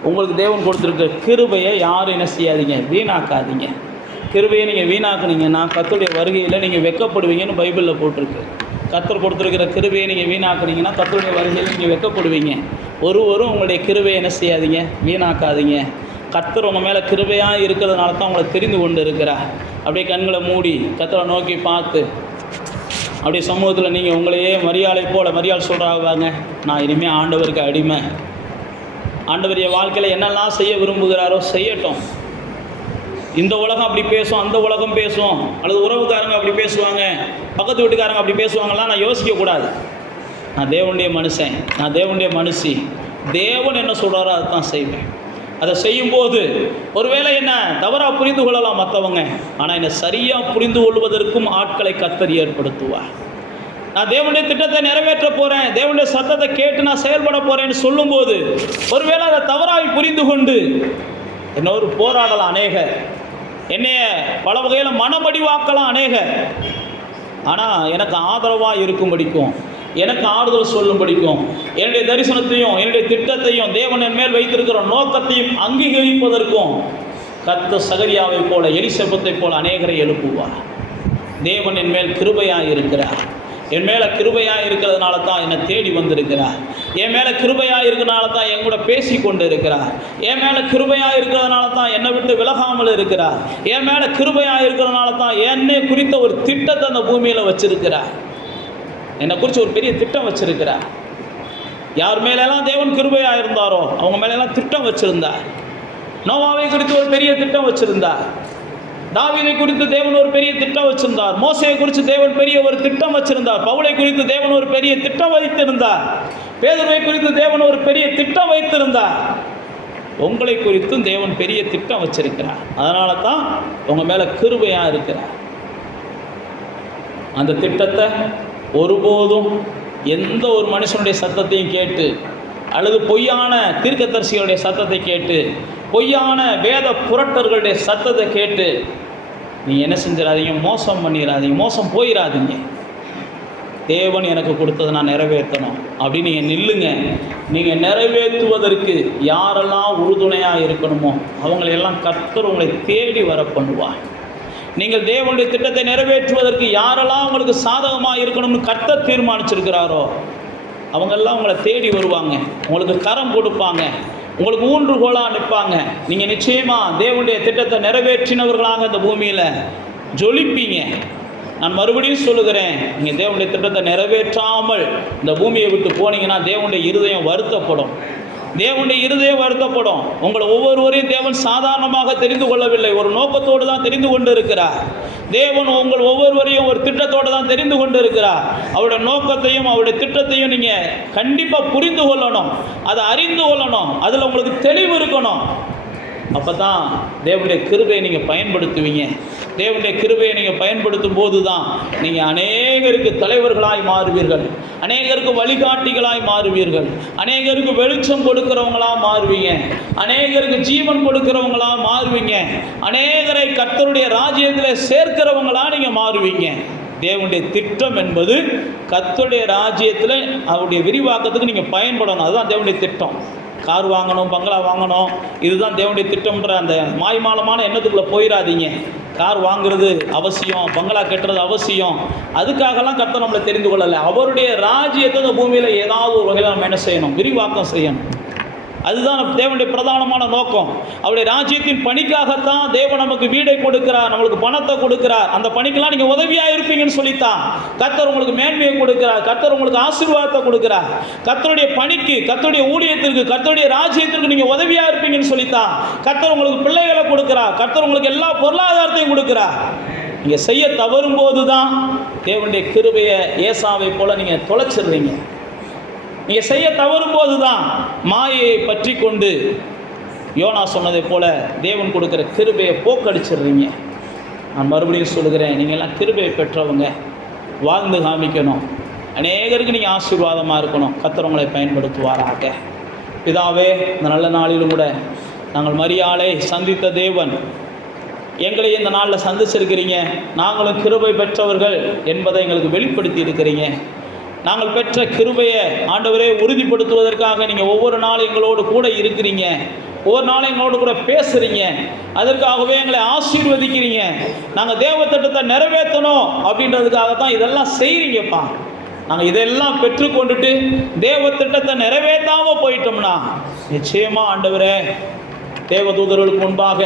உங்களுக்கு தேவன் கொடுத்துருக்க கிருபையை யாரும் என்ன செய்யாதீங்க, வீணாக்காதீங்க. கிருபையை நீங்கள் வீணாக்குனீங்கன்னா கர்த்தருடைய வருகையில் நீங்கள் வெட்கப்படுவீங்கன்னு பைபிளில் போட்டிருக்கு. கர்த்தர் கொடுத்துருக்கிற கிருபையை நீங்கள் வீணாக்குனீங்கன்னா கர்த்தருடைய வருகையில் நீங்கள் வெட்கப்படுவீங்க. ஒருவரும் உங்களுடைய கிருபையை என்ன செய்யாதீங்க, வீணாக்காதீங்க. கர்த்தர் உங்கள் மேலே கிருபையாக இருக்கிறதுனால தான் உங்களை தெரிந்து கொண்டு இருக்கிறார். அப்படியே கண்களை மூடி கர்த்தரை நோக்கி பார்த்து அப்படியே சமூகத்தில் நீங்கள் உங்களையே மரியாதை சொல்கிறாங்க, நான் இனிமேல் ஆண்டவருக்கு அடிமை. ஆண்டவர் என் வாழ்க்கையில் என்னெல்லாம் செய்ய விரும்புகிறாரோ செய்யட்டும். இந்த உலகம் அப்படி பேசும், அந்த உலகம் பேசும், அல்லது உறவுக்காரங்க அப்படி பேசுவாங்க, பக்கத்து வீட்டுக்காரங்க அப்படி பேசுவாங்கலாம் நான் யோசிக்கக்கூடாது. நான் தேவனுடைய மனுஷன், நான் தேவனுடைய மனுஷி. தேவன் என்ன சொல்கிறாரோ அதை தான் செய்வேன். அதை செய்யும்போது ஒருவேளை என்ன தவறாக புரிந்து கொள்ளலாம் மற்றவங்க, ஆனால் என்னை சரியாக புரிந்து கொள்வதற்கும் ஆட்களை கர்த்தர் ஏற்படுத்துவார். நான் தேவனுடைய திட்டத்தை நிறைவேற்ற போகிறேன், தேவனுடைய சத்தத்தை கேட்டு நான் செயல்பட போகிறேன்னு சொல்லும்போது ஒருவேளை அதை தவறாக புரிந்து கொண்டு என்னோரு போராடலாம் அநேகர், என்னைய பல வகையில் மனமடிவாக்கலாம் அநேகர். ஆனால் எனக்கு ஆதரவாக இருக்கும்படிக்கும், எனக்கு ஆறுதல் சொல்லும்படிக்கும், என்னுடைய தரிசனத்தையும் என்னுடைய திட்டத்தையும் தேவன் என் மேல் வைத்திருக்கிற நோக்கத்தையும் அங்கீகரிப்பதற்கும் கர்த்தர் சகரியாவை போல எலிசபெத்தை போல அநேகரை எழுப்புவார். தேவன் என் மேல் கிருபையாக இருக்கிறார். என் மேலே கிருபையாக இருக்கிறதுனால தான் என்னை தேடி வந்திருக்கிறார். என் மேலே கிருபையாக இருக்கிறதுனால தான் என் கூட பேசி கொண்டு இருக்கிறார். என் மேலே கிருபையாக இருக்கிறதுனால தான் என்னை விட்டு விலகாமல் இருக்கிறார். என் மேலே கிருபையாக இருக்கிறதுனால தான் என்னை குறித்த ஒரு திட்டத்தை அந்த பூமியில் வச்சிருக்கிறார். என்னை குறித்து ஒரு பெரிய திட்டம் வச்சிருக்கிறார். யார் மேலெல்லாம் தேவன் கிருபையாக இருந்தாரோ அவங்க மேலெல்லாம் திட்டம் வச்சிருந்தார். நோவாவை குறித்து ஒரு பெரிய திட்டம் வச்சிருந்தார். தாவீதை குறித்து தேவன் ஒரு பெரிய திட்டம் வச்சிருந்தார். மோசேயை குறித்து தேவன் பெரிய ஒரு திட்டம் வச்சிருந்தார். பவுலை குறித்து தேவன் ஒரு பெரிய திட்டம் வைத்திருந்தார். பேதுருவை குறித்து தேவன் ஒரு பெரிய திட்டம் வைத்திருந்தார். உங்களை குறித்தும் தேவன் பெரிய திட்டம் வச்சிருக்கிறார். அதனால தான் உங்க மேல கிருபையா இருக்கிறார். அந்த திட்டத்தை ஒருபோதும் எந்த ஒரு மனுஷனுடைய சத்தத்தையும் கேட்டு அல்லது பொய்யான தீர்க்கதரிசிகளுடைய சத்தத்தை கேட்டு பொய்யான வேத புரட்டர்களுடைய சத்தத்தை கேட்டு நீங்கள் என்ன செஞ்சிடாதீங்க, மோசம் பண்ணிடாதீங்க, மோசம் போயிடாதீங்க. தேவன் எனக்கு கொடுத்ததை நான் நிறைவேற்றணும் அப்படின்னு நீங்கள் நில்லுங்க. நீங்கள் நிறைவேற்றுவதற்கு யாரெல்லாம் உறுதுணையாக இருக்கணுமோ அவங்களையெல்லாம் கர்த்தர் உங்களை தேடி வர பண்ணுவார். நீங்கள் தேவனுடைய திட்டத்தை நிறைவேற்றுவதற்கு யாரெல்லாம் உங்களுக்கு சாதகமாக இருக்கணும்னு கர்த்தர் தீர்மானிச்சிருக்கிறாரோ அவங்கெல்லாம் உங்களை தேடி வருவாங்க, உங்களுக்கு கரம் கொடுப்பாங்க, உங்களுக்கு ஊன்றுகோலாக நிற்பாங்க. நீங்கள் நிச்சயமாக தேவனுடைய திட்டத்தை நிறைவேற்றினவர்களாக இந்த பூமியில் ஜொலிப்பீங்க. நான் மறுபடியும் சொல்லுகிறேன், நீங்கள் தேவனுடைய திட்டத்தை நிறைவேற்றாமல் இந்த பூமியை விட்டு போனீங்கன்னா தேவனுடைய இருதயம் வருத்தப்படும். தேவனுடைய இருதயம் வருத்தப்படும். உங்களை ஒவ்வொருவரையும் தேவன் சாதாரணமாக தெரிந்து கொள்ளவில்லை, ஒரு நோக்கத்தோடு தான் தெரிந்து கொண்டு இருக்கிறார். தேவன் உங்கள் ஒவ்வொருவரையும் ஒரு திட்டத்தோடு தான் தெரிந்து கொண்டு இருக்கிறார். அவருடைய நோக்கத்தையும் அவருடைய திட்டத்தையும் நீங்கள் கண்டிப்பாக புரிந்து கொள்ளணும், அதை அறிந்து கொள்ளணும், அதில் உங்களுக்கு தெளிவு இருக்கணும். அப்போ தான் தேவனுடைய கிருபையை நீங்கள் பயன்படுத்துவீங்க. தேவனுடைய கிருபையை நீங்கள் பயன்படுத்தும் போது தான் நீங்கள் அநேகருக்கு தலைவர்களாய் மாறுவீர்கள், அநேகருக்கு வழிகாட்டிகளாய் மாறுவீர்கள், அநேகருக்கு வெளிச்சம் கொடுக்கிறவங்களாக மாறுவீங்க, அநேகருக்கு ஜீவன் கொடுக்கிறவங்களாக மாறுவீங்க, அநேகரை கர்த்தருடைய ராஜ்யத்தில் சேர்க்கிறவங்களாக நீங்கள் மாறுவீங்க. தேவனுடைய திட்டம் என்பது கர்த்தருடைய ராஜ்யத்தில் அவருடைய விரிவாக்கத்துக்கு நீங்கள் பயன்படணும். அதுதான் தேவனுடைய திட்டம். கார் வாங்கணும், பங்களா வாங்கணும், இதுதான் தேவனுடைய திட்டம்ன்ற அந்த மாய்மாலமான எண்ணத்துக்குள்ளே போயிடாதீங்க. கார் வாங்குறது அவசியம், பங்களா கட்டுறது அவசியம், அதுக்காகலாம் கர்த்தர் நம்மளை தெரிந்து கொள்ளலை. அவருடைய ராஜ்யத்தை இந்த பூமியில் ஏதாவது ஒரு வகையில் நம்ம என்ன செய்யணும்? விரிவாக்கம் செய்யணும். அதுதான் தேவனுடைய பிரதானமான நோக்கம். அவருடைய ராஜ்யத்தின் பணிக்காகத்தான் தேவன் நமக்கு வீடை கொடுக்கிறார், நம்மளுக்கு பணத்தை கொடுக்கிறார். அந்த பணிக்கெல்லாம் நீங்கள் உதவியாக இருப்பீங்கன்னு சொல்லித்தான் கர்த்தர் உங்களுக்கு மேன்மையை கொடுக்கிறார், கர்த்தர் உங்களுக்கு ஆசீர்வாதத்தை கொடுக்கிறார். கர்த்தருடைய பணிக்கு, கர்த்தருடைய ஊழியத்திற்கு, கர்த்தருடைய ராஜ்யத்திற்கு நீங்கள் உதவியாக இருப்பீங்கன்னு சொல்லித்தான் கர்த்தர் உங்களுக்கு பிள்ளைகளை கொடுக்கிறார், கர்த்தர் உங்களுக்கு எல்லா பொருளாதாரத்தையும் கொடுக்கிறார். நீங்கள் செய்ய தவறும் போது தான் தேவனுடைய கிருபையை ஏசாவை போல நீங்கள் தொலைச்சிடுறீங்க. நீங்கள் செய்ய தவறும் போது தான் மாயையை பற்றி கொண்டு யோனா சொன்னதை போல தேவன் கொடுக்குற கிருபையை போக்கடிச்சிடுறீங்க. நான் மறுபடியும் சொல்லுகிறேன், நீங்கள் எல்லாம் கிருபையை பெற்றவங்க, வாழ்ந்து காமிக்கணும், அநேகருக்கு நீங்கள் ஆசீர்வாதமாக இருக்கணும். கர்த்தர் உங்களை பயன்படுத்துவாராக. பிதாவே, இந்த நல்ல நாளிலும் கூட நாங்கள் மரியாளை சந்தித்த தேவன், எங்களை இந்த நாளில் சந்திச்சிருக்கிறீங்க. நாங்களும் கிருபை பெற்றவர்கள் என்பதை எங்களுக்கு வெளிப்படுத்தி இருக்கிறீங்க. நாங்கள் பெற்ற கிருபையை ஆண்டவரே உறுதிப்படுத்துவதற்காக நீங்கள் ஒவ்வொரு நாளும் எங்களோடு கூட இருக்கிறீங்க, ஒவ்வொரு நாளும் எங்களோடு கூட பேசுகிறீங்க. அதற்காகவே எங்களை ஆசீர்வதிக்கிறீங்க. நாங்கள் தேவ திட்டத்தை நிறைவேற்றணும் அப்படின்றதுக்காக தான் இதெல்லாம் செய்கிறீங்கப்பா. நாங்கள் இதெல்லாம் பெற்றுக்கொண்டுட்டு தேவ திட்டத்தை நிறைவேற்றாமல் போயிட்டோம்னா நிச்சயமாக ஆண்டவரே, தேவதூதர்களுக்கு முன்பாக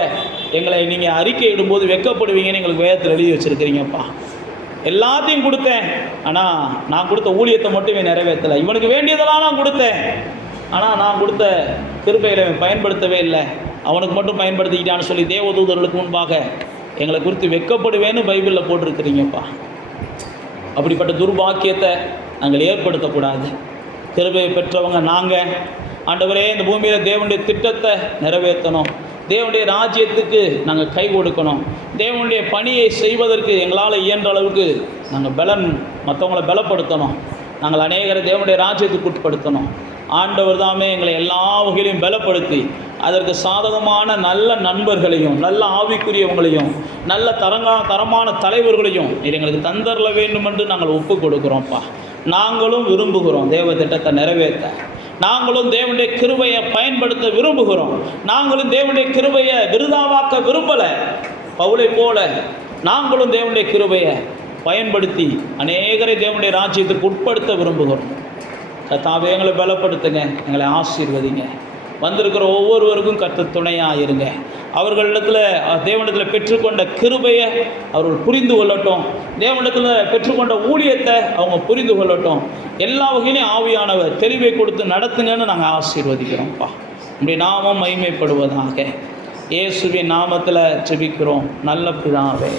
எங்களை நீங்கள் அறிக்கை இடும்போது வெட்கப்படுவீங்கன்னு எங்களுக்கு வேதத்தில் எழுதி வச்சுருக்கிறீங்கப்பா. எல்லாத்தையும் கொடுத்தேன், ஆனால் நான் கொடுத்த ஊழியத்தை மட்டும் நிறைவேற்றலை. இவனுக்கு வேண்டியதெல்லாம் நான் கொடுத்தேன், ஆனால் நான் கொடுத்த கிருபைகளை பயன்படுத்தவே இல்லை, அவனுக்கு மட்டும் பயன்படுத்திக்கிட்டான்னு சொல்லி தேவதூதர்களுக்கு முன்பாக எங்களை குறித்து வெட்கப்படுவேன்னு பைபிளில் போட்டிருக்கிறீங்கப்பா. அப்படிப்பட்ட துர்பாக்கியத்தை நாங்கள் ஏற்படுத்தக்கூடாது. கிருபையை பெற்றவங்க நாங்கள் ஆண்டவரே, இந்த பூமியில் தேவனுடைய திட்டத்தை நிறைவேற்றணும், தேவனுடைய ராஜ்யத்துக்கு நாங்கள் கை கொடுக்கணும், தேவனுடைய பணியை செய்வதற்கு எங்களால் இயன்ற அளவுக்கு நாங்கள் மற்றவங்களை பலப்படுத்தணும், நாங்கள் அநேகரை தேவனுடைய ராஜ்யத்துக்கு உட்படுத்தணும். ஆண்டவர் தாமே எங்களை எல்லா வகையிலையும் பலப்படுத்தி அதற்கு சாதகமான நல்ல நண்பர்களையும், நல்ல ஆவிக்குரியவங்களையும், நல்ல தரமான தலைவர்களையும் நீர் எங்களுக்கு தந்தரல வேண்டும் என்று நாங்கள் ஒப்பு கொடுக்குறோம்ப்பா. நாங்களும் விரும்புகிறோம் தேவ திட்டத்தை நிறைவேற்ற. நாங்களும் தேவனுடைய கிருபையை பயன்படுத்த விரும்புகிறோம். நாங்களும் தேவனுடைய கிருபையை விருதாவாக்க விரும்பலை. பவுலை போல நாங்களும் தேவனுடைய கிருபையை பயன்படுத்தி அநேகரை தேவனுடைய ராஜ்யத்துக்கு உட்படுத்த விரும்புகிறோம். கர்த்தாவே, எங்களை பலப்படுத்துங்க, எங்களை ஆசீர்வதிங்க. வந்திருக்கிற ஒவ்வொருவருக்கும் கர்த்தர் துணையாக இருங்க. அவர்களிடத்தில் தேவனிடத்தில் பெற்றுக்கொண்ட கிருபையை அவர்கள் புரிந்து கொள்ளட்டும், தேவனிடத்தில் பெற்றுக்கொண்ட ஊழியத்தை அவங்க புரிந்து கொள்ளட்டும். எல்லா வகையிலையும் ஆவியானவர் தெளிவை கொடுத்து நடத்துங்கன்னு நாங்கள் ஆசீர்வதிக்கிறோம்ப்பா. உங்களுடைய நாமம் மகிமைப்படுவதாக. இயேசுவின் நாமத்தில் ஜெபிக்கிறோம் நல்ல பிதாவே.